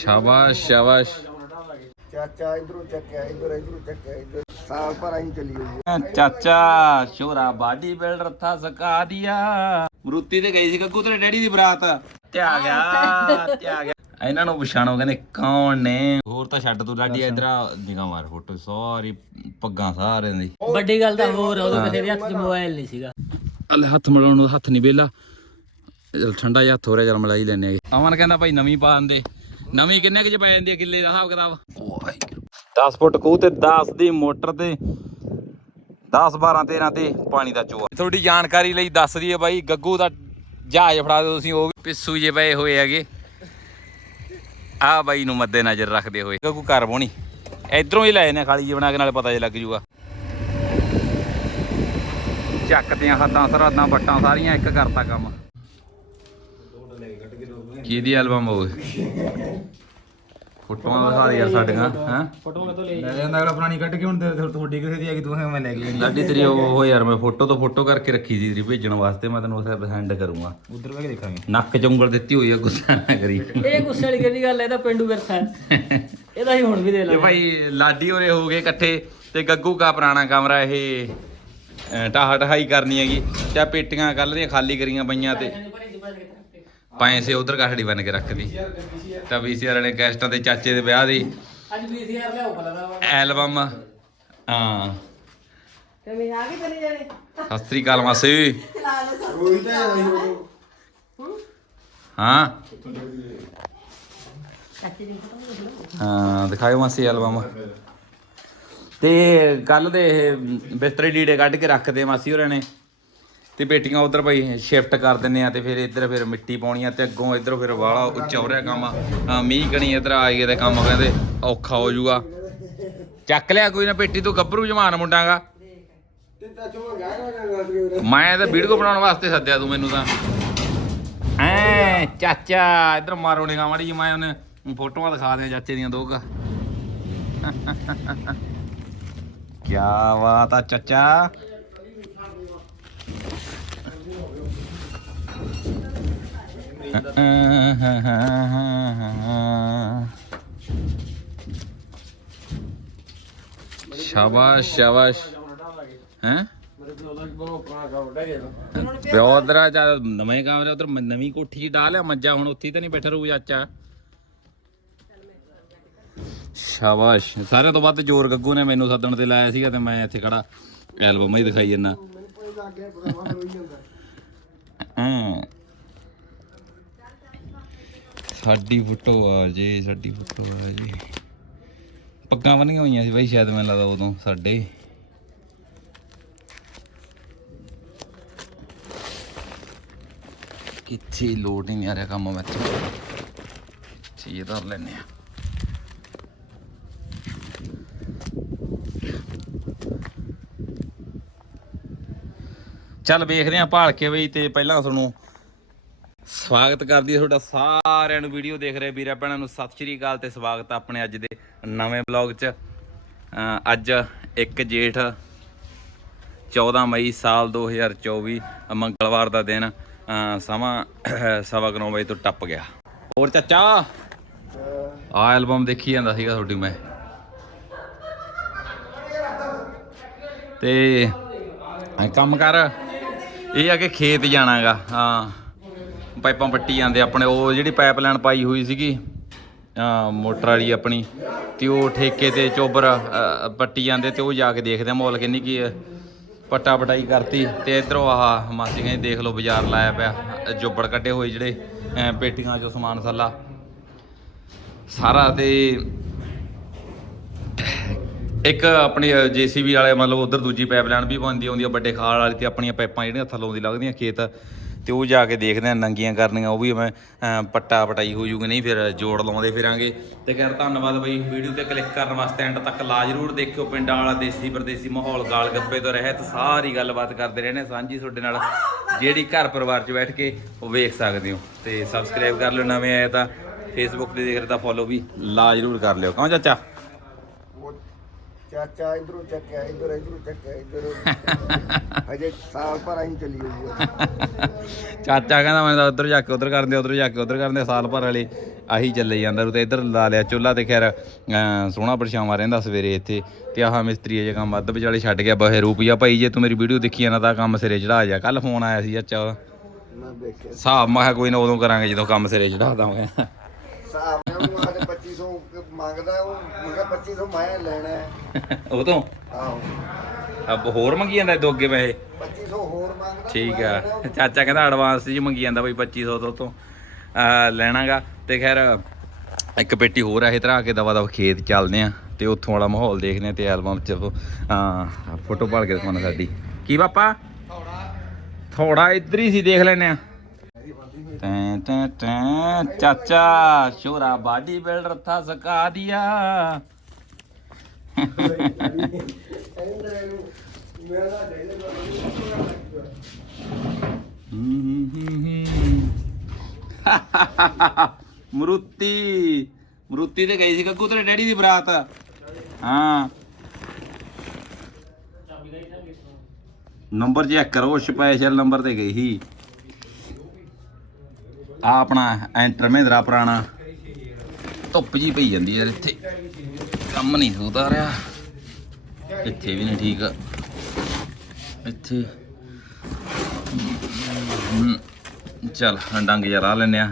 ਸ਼ਾਬਾਸ਼ ਸ਼ਾਬਾਸ਼। ਚਾਚਾ ਇਧਰੋਂ ਚੱਕਿਆ ਇਧਰ ਇਧਰੋਂ ਚੱਕਿਆ ਇਧਰ। ਸਾਲ ਪਰ ਆਈ ਚੱਲੀ ਹੋਈ ਚਾਚਾ ਸ਼ੋਰਾ ਬਾਡੀ ਬਿਲਡਰ ਥਾ ਸਕਾ ਦਿਆ। ਮਰੂਤੀ ਤੇ ਗਈ ਸੀ ਗੱਗੂ ਤੇਰੇ ਡੈਡੀ ਦੀ ਬਰਾਤ। ਤੇ ਆ ਗਿਆ ਤੇ ਆ ਗਿਆ। ਇਹਨਾਂ ਨੂੰ ਪਛਾਣੋ ਕਹਿੰਦੇ ਕੌਣ ਨੇ? ਹੋਰ ਤਾਂ ਛੱਡ ਤੂੰ ਲਾਡੀ ਇਧਰ ਨਿਗਾ ਮਾਰ ਫੋਟੋ ਸਾਰੀ ਪੱਗਾਂ ਸਾਰਿਆਂ ਦੀ। ਵੱਡੀ ਗੱਲ ਤਾਂ ਹੋਰ ਉਦੋਂ ਕਿਸੇ ਦੇ ਹੱਥ 'ਚ ਮੋਬਾਈਲ ਨਹੀਂ ਸੀਗਾ। ਅੱਲੇ ਹੱਥ ਮਲਾਉਣ ਨੂੰ ਹੱਥ ਨਹੀਂ ਵੇਲਾ। ਠੰਡਾ ਜਿਹਾ ਹੱਥ ਹੋ ਰਿਹਾ ਮਲਾਈ ਲੈਨੇ ਆ ਅਮਨ ਕਹਿੰਦਾ ਭਾਈ ਨਵੀਂ ਪਾ ਦਿੰਦੇ ਨਵੀਂ ਕਿੰਨੇ ਕੁ ਚ ਪੈ ਜਾਂਦੀ ਹੈ ਕਿੱਲੇ ਦਾ ਹਿਸਾਬ ਕਿਤਾਬ? 10 ਫੁੱਟ ਕੂ ਤੇ 10 ਦੀ ਮੋਟਰ ਤੇ 10 12 13 ਤੇ ਪਾਣੀ ਦਾ ਚੋਆ ਥੋੜੀ ਜਾਣਕਾਰੀ ਲਈ ਦੱਸ ਦਈਏ ਬਾਈ ਗੱਗੂ ਦਾ ਜਹਾਜ਼ ਫੜਾ ਦਿਓ ਤੁਸੀਂ ਉਹ ਵੀ ਪਿੱਸੂ ਜੇ ਪਏ ਹੋਏ ਹੈਗੇ। ਆ ਬਾਈ ਨੂੰ ਮੱਦੇ ਨਜ਼ਰ ਰੱਖਦੇ ਹੋਏ। ਗੱਗੂ ਘਰ ਬੋਣੀ। ਇਧਰੋਂ ਹੀ ਲੈ ਨੇ ਖਾਲੀ ਜਿਹੀ ਬਣਾ ਕੇ ਨਾਲੇ ਪਤਾ ਜੇ ਲੱਗ ਜੂਗਾ। ਚੱਕਦੀਆਂ ਹੱਦਾਂ ਸਰਹੱਦਾਂ ਬੱਟਾਂ ਸਾਰੀਆਂ ਇੱਕ ਕਰਤਾ ਕੰਮ। ਕਿਹਦੀ ਐਲਬਮ ਹੋਵੇ ਫੋਟੋਆਂ ਦਿਖਾ ਦੇ ਯਾਰ ਸਾਡੀਆਂ ਹੈਂ? ਫੋਟੋਆਂ ਤੋਂ ਲੈ ਲੈ ਜਾਂਦਾ ਅਗਲਾ ਪੁਰਾਣੀ ਕੱਢ ਕੇ ਹੁਣ ਤੇ ਤੁਹਾਡੀ ਕਿਸੇ ਦੀ ਆ ਗਈ ਤੂੰ ਮੈਂ ਲੈ ਕੇ ਲਾਡੀ ਤੇਰੀ ਉਹ ਯਾਰ ਮੈਂ ਫੋਟੋ ਤੋਂ ਫੋਟੋ ਕਰਕੇ ਰੱਖੀ ਸੀ ਤੇਰੀ ਭੇਜਣ ਵਾਸਤੇ ਮੈਂ ਤੈਨੂੰ ਉਸੇ ਸੈਂਡ ਕਰੂੰਗਾ। ਉਧਰ ਬੈ ਕੇ ਦੇਖਾਂਗੇ। ਨੱਕ ਚ ਉਂਗਲ ਦਿੱਤੀ ਹੋਈ ਆ ਗੁੱਸਾ ਨਾ ਕਰੀ। ਇਹ ਗੁੱਸੇ ਵਾਲੀ ਕਿਹੜੀ ਗੱਲ ਹੈ ਇਹ ਤਾਂ ਪਿੰਡੂ ਵਿਰਸਾ ਹੈ। ਇਹਦਾ ਹੀ ਹੁਣ ਵੀ ਦੇ ਤੇ ਲਾਂਗੇ। ਭਾਈ ਲਾਡੀ ਹੋਰੇ ਹੋ ਗਏ ਇਕੱਠੇ ਤੇ ਗੱਗੂ ਕਾ ਪੁਰਾਣਾ ਕਮਰਾ ਇਹ ਢਾਹ ਢਹਾਈ ਕਰਨੀ ਹੈਗੀ। ਤੇ ਪੇਟੀਆਂ ਕੱਲ ਦੀਆਂ ਖਾਲੀ ਕਰੀਆਂ ਪਈਆਂ ਤੇ ਪੈਸੇ ਉਧਰ ਕਾਹੜੀ ਬਣ ਕੇ ਰੱਖਦੀ ਤਾਂ ਵੀਸੀਆਰ ਵਾਲੇ ਗੈਸਟਾਂ ਦੇ ਚਾਚੇ ਦੇ ਵਿਆਹ ਦੀ ਅੱਜ ਵੀਸੀਆਰ ਲਿਆਓ ਪਲਾ ਐਲਬਮ। ਹਾਂ। ਤੇ ਮੈਂ ਆ ਗਈ ਚਲੇ ਜਾਣੇ। ਸਤਿ ਸ੍ਰੀ ਅਕਾਲ ਮਾਸੀ। ਹਾਂ? ਹਾਂ। ਦਿਖਾਇਓ ਮਾਸੀ ਐਲਬਮ। ਤੇ ਕੱਲ ਦੇ ਇਹ ਬਿਸਤਰੇ ਡੀੜੇ ਕੱਢ ਕੇ ਰੱਖਦੇ ਮਾਸੀ ਹੋਰਾਂ ਨੇ। ਤੇ ਬੇਟੀਆਂ ਉਧਰ ਭਾਈ ਸ਼ਿਫਟ ਕਰ ਦਿੰਨੇ ਆ ਤੇ ਫਿਰ ਇੱਧਰ ਫਿਰ ਮਿੱਟੀ ਪਾਉਣੀ ਆ ਤੇ ਅੱਗੋਂ ਇੱਧਰ ਫਿਰ ਵਾਲਾ ਉੱਚਾ ਹੋ ਰਿਹਾ ਕੰਮ ਹਾਂ, ਮੀਂਹ ਕਣੀ ਇੱਧਰ ਆ ਗਏ ਤੇ ਕੰਮ ਕਹਿੰਦੇ ਔਖਾ ਹੋ ਜਾਊਗਾ। ਚੱਕ ਲਿਆ ਕੋਈ ਨਾ ਪੇਟੀ ਤੋਂ ਗੱਭਰੂ ਜਮਾਨ ਮੁੰਡਾਗਾ ਮੈਂ ਤਾਂ ਵੀਡੀਓ ਬਣਾਉਣ ਵਾਸਤੇ ਸੱਦਿਆ ਤੂੰ ਮੈਨੂੰ ਤਾਂ। ਐ ਚਾਚਾ ਇੱਧਰ ਮਾਰੋ ਨਿਗਾ ਮਾੜੀ ਜੀ ਮੈਂ ਉਹਨੇ ਫੋਟੋਆਂ ਦਿਖਾ ਦਿਆਂ ਚਾਚੇ ਦੀਆਂ ਦੋ ਕਾ। ਕੀ ਬਾਤ ਆ ਚਾਚਾ। ਸ਼ਾਬਾਸ਼ ਸ਼ਾਬਾਸ਼। ਹੈਂ? ਉਧਰ ਜਦ ਨਵੇਂ ਕਮਰੇ ਉਧਰ ਨਵੀਂ ਕੋਠੀ 'ਚ ਡਾਲਿਆ ਮੱਜਾ ਹੁਣ ਉੱਥੇ ਤਾਂ ਨਹੀਂ ਬੈਠਾ ਰਹੂ ਚਾਚਾ। ਸ਼ਾਬਾਸ਼। ਸਾਰਿਆਂ ਤੋਂ ਵੱਧ ਜ਼ੋਰ ਗੱਗੂ ਨੇ ਮੈਨੂੰ ਸੱਦਣ ਤੇ ਲਾਇਆ ਸੀਗਾ ਤੇ ਮੈਂ ਇੱਥੇ ਖੜਾ ਐਲਬਮ ਹੀ ਦਿਖਾਈ ਜੰਨਾ ਹਾਂ। ਸਾਡੀ ਫੋਟੋ ਆ ਜੀ, ਸਾਡੀ ਫੋਟੋ ਆ ਜੀ। ਪੱਗਾਂ ਬੰਨੀਆਂ ਹੋਈਆਂ ਸੀ ਬਾਈ, ਸ਼ਾਇਦ ਮੈਨੂੰ ਲੱਗਦਾ ਉਦੋਂ, ਸਾਡੇ। ਕਿੱਥੇ ਲੋਡ ਨਹੀਂ ਆ ਰਿਹਾ ਕੰਮ ਵਿੱਚ। ਚੀਜ਼ ਧਰ ਲੈਨੇ ਆ। ਚੱਲ ਵੇਖਦੇ ਆ ਭਾਲ ਕੇ ਬਈ, ਤੇ ਪਹਿਲਾਂ ਤੁਹਾਨੂੰ ਸਵਾਗਤ ਕਰਦੀ ਹੈ ਤੁਹਾਡਾ ਸਾਰਿਆਂ ਨੂੰ ਵੀਡੀਓ ਦੇਖ ਰਹੇ ਵੀਰਾਂ ਭੈਣਾਂ ਨੂੰ। ਸਤਿ ਸ਼੍ਰੀ ਅਕਾਲ ਤੇ ਸਵਾਗਤ ਆ ਆਪਣੇ ਅੱਜ ਦੇ ਨਵੇਂ ਬਲੌਗ 'ਚ। ਅੱਜ 1 ਜੇਠ 14 ਮਈ ਸਾਲ 2024 ਮੰਗਲਵਾਰ ਦਾ ਦਿਨ ਸਮਾਂ ਸਵਾ ਕੁ ਨੌ ਵਜੇ ਤੋਂ ਟੱਪ ਗਿਆ। ਹੋਰ ਚਾਚਾ? ਆ ਐਲਬਮ ਦੇਖੀ ਜਾਂਦਾ ਸੀਗਾ ਤੁਹਾਡੀ ਮੈਂ। ਤੇ ਕੰਮ ਕਰ। ਇਹ ਆ ਕਿ ਖੇਤ ਜਾਣਾਗਾ, ਹਾਂ। ਪਾਈਪਾਂ ਪੱਟੀ ਜਾਂਦੇ ਆਪਣੇ, ਉਹ ਜਿਹੜੀ ਪਾਈਪਲਾਈਨ ਪਾਈ ਹੋਈ ਸੀਗੀ ਮੋਟਰ ਵਾਲੀ ਆਪਣੀ, ਤੇ ਉਹ ਠੇਕੇ ਤੇ ਚੋਬਰ ਪੱਟੀ ਜਾਂਦੇ ਤੇ ਉਹ ਜਾ ਕੇ ਦੇਖਦੇ ਆ ਮੌਲ ਕਿੰਨੀ ਕੀ ਪੱਟਾ ਪਟਾਈ ਕਰਤੀ, ਤੇ ਇਧਰੋਂ ਆਹ ਮਾਸੀ ਕਹਿੰਦੀ, ਦੇਖ ਲਓ ਬਾਜ਼ਾਰ ਲਾਇਆ ਪਿਆ ਜੋਬੜ ਕੱਢੇ ਹੋਏ ਜਿਹੜੇ ਪੇਟੀਆਂ ਚੋਂ ਸਮਾਨ ਸੱਲਾ। ਸਾਰਾ ਤੇ ਇੱਕ ਆਪਣੀ ਜੀਸੀਬੀ ਵਾਲੇ, ਮਤਲਬ ਉਧਰ ਦੂਜੀ ਪਾਈਪਲਾਈਨ ਵੀ ਪਾਉਂਦੀ, ਆਉਂਦੀ ਆ ਵੱਡੇ ਖਾਲ ਵਾਲੀ ਤੇ ਆਪਣੀਆਂ ਪਾਈਪਾਂ ਜਿਹੜੀਆਂ ਥੱਲੋਂ ਦੀ ਲੱਗਦੀਆਂ ਖੇਤ। ਤੇ ਉਹ ਜਾ ਕੇ ਦੇਖਦੇ ਆ, ਨੰਗੀਆਂ ਕਰਨੀਆਂ, ਉਹ ਵੀ ਮੈਂ ਪੱਟਾ ਪਟਾਈ ਹੋ ਜੂਗੀ, ਨਹੀਂ ਫਿਰ ਜੋੜ ਲਾਉਂਦੇ ਫਿਰਾਂਗੇ। ਤੇ ਖੈਰ ਧੰਨਵਾਦ ਬਈ, ਵੀਡੀਓ ਤੇ ਕਲਿੱਕ ਕਰਨ ਵਾਸਤੇ ਐਂਡ ਤੱਕ ਲਾ ਜਰੂਰ ਦੇਖਿਓ, ਪਿੰਡਾਂ ਵਾਲਾ, ਦੇਸੀ ਪਰਦੇਸੀ ਮਾਹੌਲ, ਗਾਲ ਗੱਪੇ ਤੋਂ ਰਹਿਤ, ਸਾਰੀ ਗੱਲਬਾਤ ਕਰਦੇ ਰਹਿੰਦੇ ਸਾਂਝੀ ਤੁਹਾਡੇ ਨਾਲ। ਜਿਹੜੀ ਘਰ ਪਰਿਵਾਰ 'ਚ ਬੈਠ ਕੇ ਉਹ ਵੇਖ ਸਕਦੇ ਹੋ। ਤੇ ਸਬਸਕ੍ਰਾਈਬ ਕਰ ਲਿਓ ਨਵੇਂ ਆਏ ਤਾਂ ਫੇਸਬੁੱਕ ਤੇ ਦੇਖ ਰਹੇ ਤਾਂ ਫੋਲੋ ਵੀ ਲਾ ਜਰੂਰ ਕਰ ਲਿਓ। ਕਹਾਂ ਚਾਚਾ? ਚਾਚਾ ਇਧਰੋਂ ਚੱਕਿਆ ਇਧਰ ਇਧਰੋਂ ਚੱਕਿਆ ਇਧਰ। ਹਜੇ ਸਾਲ ਭਰ ਆਈ ਚੱਲੀ ਹੋਈ ਚਾਚਾ ਕਹਿੰਦਾ ਮੈਂ ਤਾਂ ਉਧਰ ਜਾ ਕੇ ਉਧਰ ਕਰਦੇ ਉਧਰ ਜਾ ਕੇ ਉਧਰ ਕਰਦੇ ਸਾਲ ਭਰ ਵਾਲੇ ਆਹੀ ਚੱਲੇ ਜਾਂਦਾ। ਉਹ ਤੇ ਇੱਧਰ ਲਾ ਲਿਆ ਚੁੱਲਾ ਤੇ ਖੈਰ ਸੋਹਣਾ ਪਰਛਾਵਾਂ ਰਹਿੰਦਾ ਸਵੇਰੇ ਇੱਥੇ। ਤੇ ਆਹ ਮਿਸਤਰੀ ਜੇ ਕੰਮ ਅੱਧ ਵਿਚਾਲੇ ਛੱਡ ਗਿਆ ਬਹੇ ਰੂਪਿਆ ਭਾਈ ਜੇ ਤੂੰ ਮੇਰੀ ਵੀਡੀਓ ਦੇਖੀ ਜਾਂਦਾ ਤਾਂ ਕੰਮ ਸਿਰੇ ਚੜਾ ਜਾ। ਕੱਲ ਫੋਨ ਆਇਆ ਸੀ ਚਾਚਾ ਵੇਖਿਆ। ਹਿਸਾਬ ਮੈਂ ਕੋਈ ਨਾ ਉਦੋਂ ਕਰਾਂਗੇ ਜਦੋਂ ਕੰਮ ਸਿਰੇ ਚੜਾ ਦਾਂਗੇ। ਸਾਬ ਨੇ ਉਹ ਆਦੇ 2500 ਮੰਗਦਾ ਉਹ ਮੈਂ ਕਿਹਾ 2500 ਮੈਂ ਲੈਣਾ ਹੈ। ਉਹ ਤੋਂ? ਆਹੋ। ਅਬ ਹੋਰ ਮੰਗੀ ਜਾਂਦਾ ਦੋ ਅੱਗੇ ਪੈਸੇ? 2500 ਹੋਰ ਮੰਗਦਾ ਠੀਕ ਆ। ਚਾਚਾ ਕਹਿੰਦਾ ਐਡਵਾਂਸ ਜੀ ਮੰਗੀ ਜਾਂਦਾ ਬਈ 2500 ਤੋਂ ਤੋਂ ਲੈਣਾਗਾ। ਤੇ ਖੈਰ ਇੱਕ ਪੇਟੀ ਹੋਰ ਆ ਇਹ ਧਰਾ ਕੇ ਦਵਾ ਦਵਾ ਖੇਤ ਚੱਲਦੇ ਆ ਤੇ ਉੱਥੋਂ ਵਾਲਾ ਮਾਹੌਲ ਦੇਖਦੇ ਆ ਤੇ ਐਲਬਮ ਚ ਆ ਫੋਟੋ ਪਾਲ ਕੇ ਦਿਖਾਉਣਾ ਸਾਡੀ। ਕੀ ਪਾਪਾ ਥੋੜਾ। ਇੱਧਰ ਹੀ ਸੀ ਦੇਖ ਲੈਨੇ ਆ। ਟੈਂ ਟੈਂ ਟੈਂ ਚਾਚਾ, ਸ਼ੋਰਾ ਬਾਡੀ ਬਿਲਡਰ ਥਾ ਸਕਾ ਦਿਆ। ਮਰੂਤੀ ਮਰੂਤੀ ਤੇ ਗਈ ਸੀ ਗੱਗੂ ਤੇਰੇ ਡੈਡੀ ਦੀ ਬਰਾਤ। ਹਾਂ। ਨੰਬਰ ਚੈੱਕ ਕਰੋ, ਸਪੈਸ਼ਲ ਨੰਬਰ ਤੇ ਗਈ ਸੀ। ਆ ਆਪਣਾ ਐਂਟਰ ਮਹਿੰਦਰਾ ਪੁਰਾਣਾ। ਧੁੱਪ ਜੀ ਪਈ ਜਾਂਦੀ ਯਾਰ ਇੱਥੇ। ਕੰਮ ਨਹੀਂ ਹੁੰਦਾ ਰਿਹਾ। ਇੱਥੇ ਵੀ ਨਹੀਂ ਠੀਕ। ਇੱਥੇ। ਹਮ, ਚੱਲ ਡੰਗ ਜਿਹਾ ਲਾ ਲੈਨੇ ਆ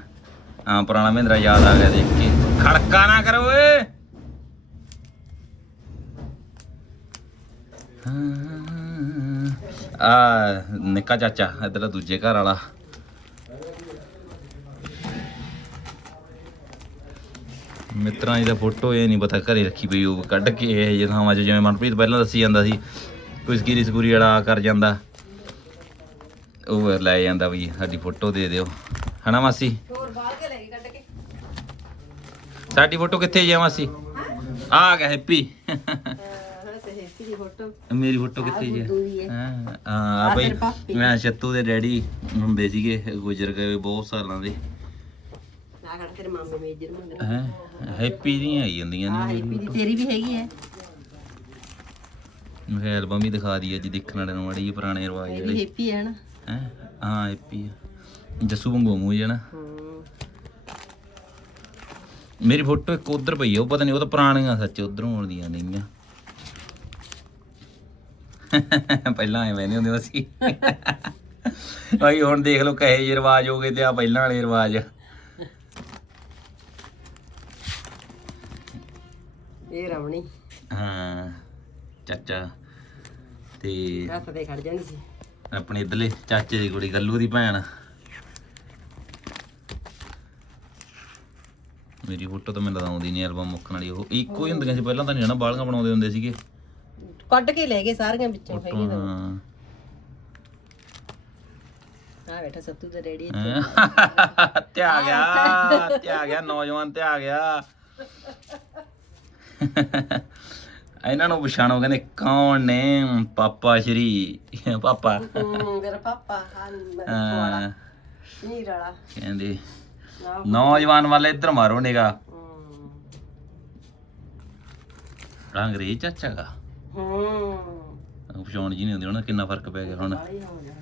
ਆ ਪੁਰਾਣਾ ਮਹਿੰਦਰਾ ਯਾਦ ਆ ਗਿਆ ਦੇਖ ਕੇ। ਖੜਕਾ ਨਾ ਕਰੋ ਓਏ। ਆ ਨਿੱਕਾ ਚਾਚਾ ਇਧਰ ਦੂਜੇ ਘਰ ਵਾਲਾ। ਮਿੱਤਰਾਂ ਦੀ ਤਾਂ ਫੋਟੋ ਇਹ ਨਹੀਂ ਪਤਾ ਘਰੇ ਰੱਖੀ ਪਈ ਉਹ ਕੱਢ ਕੇ ਇਹ ਜਿਹੇ ਥਾਵਾਂ 'ਚ ਜਿਵੇਂ ਮਨਪ੍ਰੀਤ ਪਹਿਲਾਂ ਦੱਸੀ ਜਾਂਦਾ ਸੀ ਕੋਈ ਸਕੀਰੀ ਸਕੂਰੀ ਵਾਲਾ ਕਰ ਜਾਂਦਾ। ਉਹ ਲੈ ਜਾਂਦਾ ਵੀ ਸਾਡੀ ਫੋਟੋ ਦੇ ਦਿਓ। ਹਨਾ ਮਾਸੀ? ਹੋਰ ਬਾਹਰ ਕੇ ਲੈ ਕੇ ਕੱਢ ਕੇ? ਸਾਡੀ ਫੋਟੋ ਕਿੱਥੇ ਜੀ ਆ ਮਾਸੀ? ਆ ਗਿਆ ਹੈਪੀ। ਮੇਰੀ ਫੋਟੋ ਕਿੱਥੇ ਜੀ ਹੈ। ਆ ਬਈ। ਮੈਂ ਛੱਤੂ ਦੇ ਡੈਡੀ ਹੁੰਦੇ ਸੀਗੇ ਗੁਜ਼ਰ ਗਏ ਬਹੁਤ ਸਾਲਾਂ ਦੇ। ਆ ਖੜ ਤੇਰੇ ਮਾਮੇ ਮੇਜਰ ਮੰਗਣਾ ਹੈ? ਹੈਪੀ ਦੀਆਂ ਆਈ ਜਾਂਦੀਆਂ ਆ ਨੇ ਹੈਪੀ ਦੀ ਤੇਰੀ ਵੀ ਹੈਗੀ ਹੈ ਮੈਂ ਐਲਬਮ ਵੀ ਦਿਖਾ ਦਈ ਅੱਜ ਦੇਖਣ ਵਾਲੇ ਨੂੰ ਮਾੜੀ ਜਿਹੀ ਪੁਰਾਣੇ ਰਿਵਾਜ ਇਹ ਵੀ ਜਿਹੜੇ। ਹੈਪੀ ਹੈ ਨਾ। ਹੈ? ਹਾਂ ਹੈਪੀ ਆ। ਜੱਸੂ ਵਾਂਗੂ ਮੂੰਹ ਜਣਾ ਹੂੰ। ਮੇਰੀ ਫੋਟੋ ਇੱਕ ਉਧਰ ਪਈ ਆ ਉਹ ਪਤਾ ਨਹੀਂ ਉਹ ਤਾਂ ਪੁਰਾਣੀਆਂ ਸੱਚ ਉਧਰੋਂ ਆਉਂਦੀਆਂ ਨਹੀਂਆਂ ਪਹਿਲਾਂ ਐ ਵੈਨੇ ਹੁੰਦੇ ਸੀ। ਭਾਈ ਹੁਣ ਦੇਖ ਲਓ ਕਹੇ ਜਿਹੇ ਰਿਵਾਜ ਹੋ ਗਏ ਤੇ ਆ ਪਹਿਲਾਂ ਵਾਲੇ ਰਿਵਾਜ ਇਹ ਰਮਣੀ। ਹਾਂ ਚਾਚਾ। ਤੇ ਹੱਥ ਤੇ ਖੜ ਜਾਂਦੀ ਸੀ। ਆਪਣੇ ਇਧਰਲੇ ਚਾਚੇ ਦੀ ਕੁੜੀ ਗੱਲੂ ਦੀ ਭੈਣ। ਮੇਰੀ ਫੋਟੋ ਤਾਂ ਮੈਨੂੰ ਲੱਗਦਾ ਆਉਂਦੀ ਨਹੀਂ ਐਲਬਮ ਮੁੱਕਣ ਵਾਲੀ। ਉਹ ਇੱਕੋ ਹੀ ਹੁੰਦੀਆਂ ਸੀ ਪਹਿਲਾਂ ਤਾਂ ਨਹੀਂ ਨਾ ਬਾਲੀਆਂ ਬਣਾਉਂਦੇ ਹੁੰਦੇ ਸੀਗੇ। ਕੱਢ ਕੇ ਲੈ ਗਏ ਸਾਰੀਆਂ ਵਿੱਚੋਂ ਹੈਗੀਆਂ ਤਾਂ। ਹਾਂ ਆ ਬੈਠਾ ਸੱਤੂ ਦਾ ਹੈਂ? ਤੇ ਆ ਗਿਆ ਤੇ ਆ ਗਿਆ ਨੌਜਵਾਨ ਤੇ ਆ ਗਿਆ। ਇਹਨਾਂ ਨੂੰ ਪਛਾਣੋ ਕਹਿੰਦੇ ਕੌਣ ਨੇ? ਪਾਪਾ ਸ਼੍ਰੀ ਪਾਪਾ। ਮੇਰਾ ਪਾਪਾ ਹਾਂ ਮੇਰਾ ਨੀਰ ਵਾਲਾ। ਕਹਿੰਦੇ ਨੌਜਵਾਨ ਵਾਲੇ ਇੱਧਰ ਮਾਰੋ ਨਿਗਾ ਅੰਗਰੇਜ਼ ਚਾਚਾ ਦਾ ਹੂੰ। ਪਛਾਣ ਜੀ ਨਹੀਂ ਹੁੰਦੀ ਉਹਨਾਂ ਕਿੰਨਾ ਫ਼ਰਕ ਪੈ ਗਿਆ ਹੁਣ। ਹੋ ਗਿਆ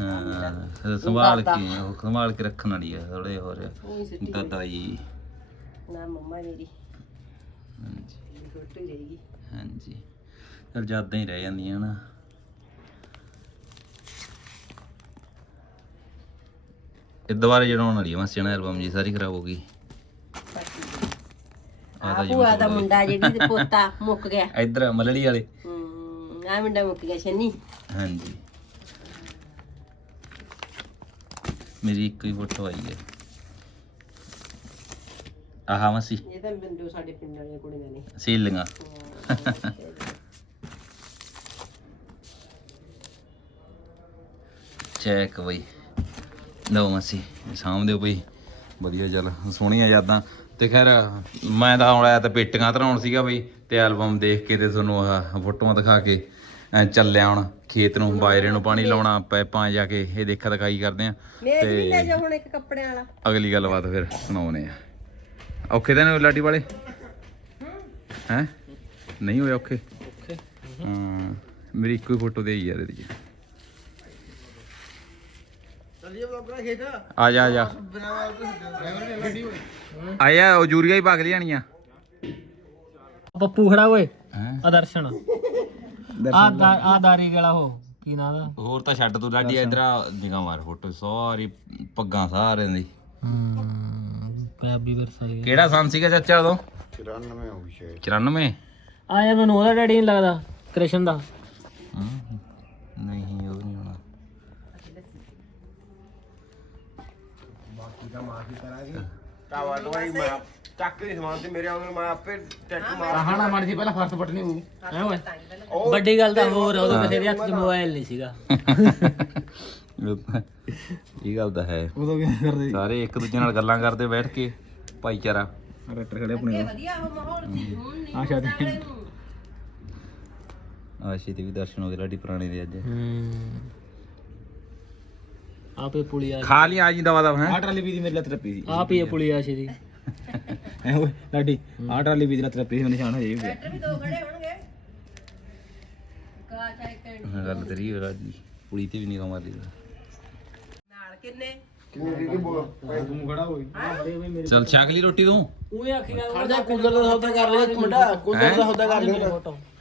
ਹਾਂ ਹਾਂ। ਸੰਭਾਲ ਕੇ ਉਹ ਸੰਭਾਲ ਕੇ ਰੱਖਣ ਵਾਲੀ ਆ ਥੋੜੇ ਹੋਰ। ਦਾਦਾ ਜੀ। ਨਾ ਮੰਮਾ ਮੇਰੀ। ਹਾਂਜੀ। ਹੀ ਚਲ ਜ਼ਿਆਦਾ ਹੀ ਰਹਿ ਜਾਂਦੀਆਂ ਨਾ। ਇਹ ਦੁਬਾਰਾ ਜੜਾਉਣ ਵਾਲੀ ਮਾਸੀ ਨਾ ਐਲਬਮ ਜੀ ਸਾਰੀ ਖਰਾਬ ਹੋ ਗਈ। ਆਹ ਆ ਭੂਆ ਦਾ ਮੁੰਡਾ ਜਿਹੜੀ ਤੇ ਪੋਤਾ ਮੁੱਕ ਗਿਆ। ਇੱਧਰ ਮਲੜੀ ਵਾਲੇ। ਹੂੰ ਆ ਮੁੰਡਾ ਮੁੱਕ ਗਿਆ ਸ਼ਨੀ। ਹਾਂਜੀ। ਮੇਰੀ ਇੱਕ ਹੀ ਫੋਟੋ ਆਈ ਹੈ। ਆਹ ਮਾਸੀ ਇਹ ਤਾਂ ਬਿੰਦੂ ਸਾਡੇ ਪਿੰਡ ਵਾਲੀਆਂ ਕੁੜੀਆਂ ਨੇ। ਸੀਲੀਆਂ ਚੈੱਕ ਬਈ। ਲਓ ਮਾਸੀ ਸਾਹਮਣੇ ਬਈ। ਵਧੀਆ ਚੱਲ ਸੋਹਣੀਆਂ ਯਾਦਾਂ। ਤੇ ਖੈਰ ਮੈਂ ਤਾਂ ਆਉਣ ਤਾਂ ਪੇਟੀਆਂ ਧਰਾਉਣ ਸੀਗਾ ਬਈ ਤੇ ਐਲਬਮ ਦੇਖ ਕੇ ਤੇ ਤੁਹਾਨੂੰ ਆਹ ਫੋਟੋਆਂ ਦਿਖਾ ਕੇ ਚੱਲਿਆ ਹੁਣ ਖੇਤ ਨੂੰ ਬਾਇਰੇ ਨੂੰ ਪਾਣੀ ਲਾਉਣਾ ਪੈਪਾਂ ਜਾ ਕੇ ਇਹ ਦੇਖਾ ਦਿਖਾਈ ਕਰਦੇ ਆ ਮੇਜ ਵੀ ਲੈ ਜਾ ਹੁਣ ਇੱਕ ਕੱਪੜਿਆਂ ਵਾਲਾ। ਅਗਲੀ ਗੱਲਬਾਤ ਫਿਰ ਸੁਣਾਉਨੇ ਆ। ਔਖੇ ਤਾਂ ਨਹੀਂ ਹੋਏ ਲਾਡੀ ਵਾਲੇ? ਹੈ? ਨਹੀਂ ਹੋਏ ਔਖੇ? ਓਕੇ ਹਾਂ। ਮੇਰੀ ਇੱਕੋ ਹੀ ਫੋਟੋ ਦੇ ਹੀ ਯਾਰ ਇਹਦੀ ਆ ਜਾ ਆ ਜਾ। ਆਇਆ ਉਹ ਜੂਰੀਆ ਹੀ ਭਾਗ ਲਿਆਣੀਆਂ ਪੱਪੂ ਖੜਾ ਓਏ ਆ ਦਰਸ਼ਨ। ਆ ਦਾਰੀ ਗਲਾ ਹੋ ਕੀ ਨਾਂ ਦਾ ਹੋਰ ਤਾਂ ਛੱਡ ਤੂੰ ਲਾਡੀ ਇਧਰ ਨਿਗਾ ਮਾਰ ਫੋਟੋ ਸਾਰੀ ਪੱਗਾਂ ਸਾਰਿਆਂ ਦੀ। ਹਮ ਪੰਜਾਬੀ ਵਿਰਸਾ ਹੀ ਕਿਹੜਾ ਸੰਨ ਸੀਗਾ ਚਾਚਾ ਉਦੋਂ? 94 ਹੋ ਗਈ ਸ਼ਾਇਦ। 94 ਆ ਯਾਰ ਮੈਨੂੰ ਉਹਦਾ ਡੈਡੀ ਨਹੀਂ ਲੱਗਦਾ ਕ੍ਰਿਸ਼ਨ ਦਾ। ਹਮ, ਨਹੀਂ ਉਹ ਨਹੀਂ ਹੋਣਾ। ਤਾਵਾ ਦਵਾਈ ਮੈਂ ਚੱਕ ਕੇ ਸਮਾਨ ਤੇ ਮੇਰੇ ਆਉਣ ਮੈਂ ਆਪੇ ਟੈਟੂ ਮਾਰ ਕਹਾਣਾ ਮਰ ਜੀ ਪਹਿਲਾਂ ਫਰਸ ਪਟਣੀ ਹੋਊ ਹੈ ਓਏ? ਵੱਡੀ ਗੱਲ ਤਾਂ ਹੋਰ ਆ, ਉਦੋਂ ਕਿਸੇ ਦੇ ਹੱਥ 'ਚ ਮੋਬਾਈਲ ਨਹੀਂ ਸੀਗਾ। ਉਹ ਇਹ ਗੱਲ ਤਾਂ ਹੈ। ਉਦੋਂ ਕੀ ਕਰਦੇ ਸਾਰੇ ਇੱਕ ਦੂਜੇ ਨਾਲ ਗੱਲਾਂ ਕਰਦੇ ਬੈਠ ਕੇ ਭਾਈਚਾਰਾ। ਰੈਟਰ ਖੜੇ ਆਪਣੇ ਵਧੀਆ ਉਹ ਮਾਹੌਲ ਸੀ ਹੁਣ ਨਹੀਂ ਆਸ਼ਾ ਦੇ ਆਸ਼ੀ ਤੇ ਵੀ ਦਰਸ਼ਨ ਹੋ ਗਏ ਲਾਡੀ ਪੁਰਾਣੇ ਦੇ ਅੱਜ। ਆਪੇ ਪੁਲੀ ਆ ਖਾ ਲਈ ਆ ਜੀ ਦਵਾ ਦਵਾ ਹੈ? ਟਰਾਲੀ ਵੀ ਦੀ ਮੇਰੇ ਲੱਤ ਟੱਪੀ ਸੀ। ਆਪ ਹੀ ਆ। ਪੁਲੀ ਆਸ਼ੇ ਦੀ ਐ ਓਏ ਲਾਡੀ ਆ ਟਰਾਲੀ ਵੀ ਦੀ ਟੱਪੀ ਸੀ ਨਿਸ਼ਾਨ ਹਜੇ ਵੀ ਪਿਆ ਵੀ ਦੋ ਖੜੇ ਹੋਣਗੇ। ਕਾ ਚਾਹੇ ਕਿ ਗੱਲ ਤੇਰੀ ਹੋ ਰਾਜੀ ਪੁਲੀ ਤੇ ਵੀ ਨਹੀਂ ਮਾਰ ਲਈ ਨਾਲ ਕਿੰਨੇ? ਤੂੰ ਖੜਾ ਹੋਈ ਚਲ ਛਕ ਲਈ ਰੋਟੀ ਤੂੰ। ਉਹ ਆਖੀ ਗਿਆ ਖੜਦਾ ਕੂਲਰ ਦਾ ਸੌਦਾ ਕਰ ਲਿਆ ਇੱਕ ਮਿੰਟ ਕੂਲਰ ਦਾ ਸੌਦਾ ਕਰ ਲਿਆ।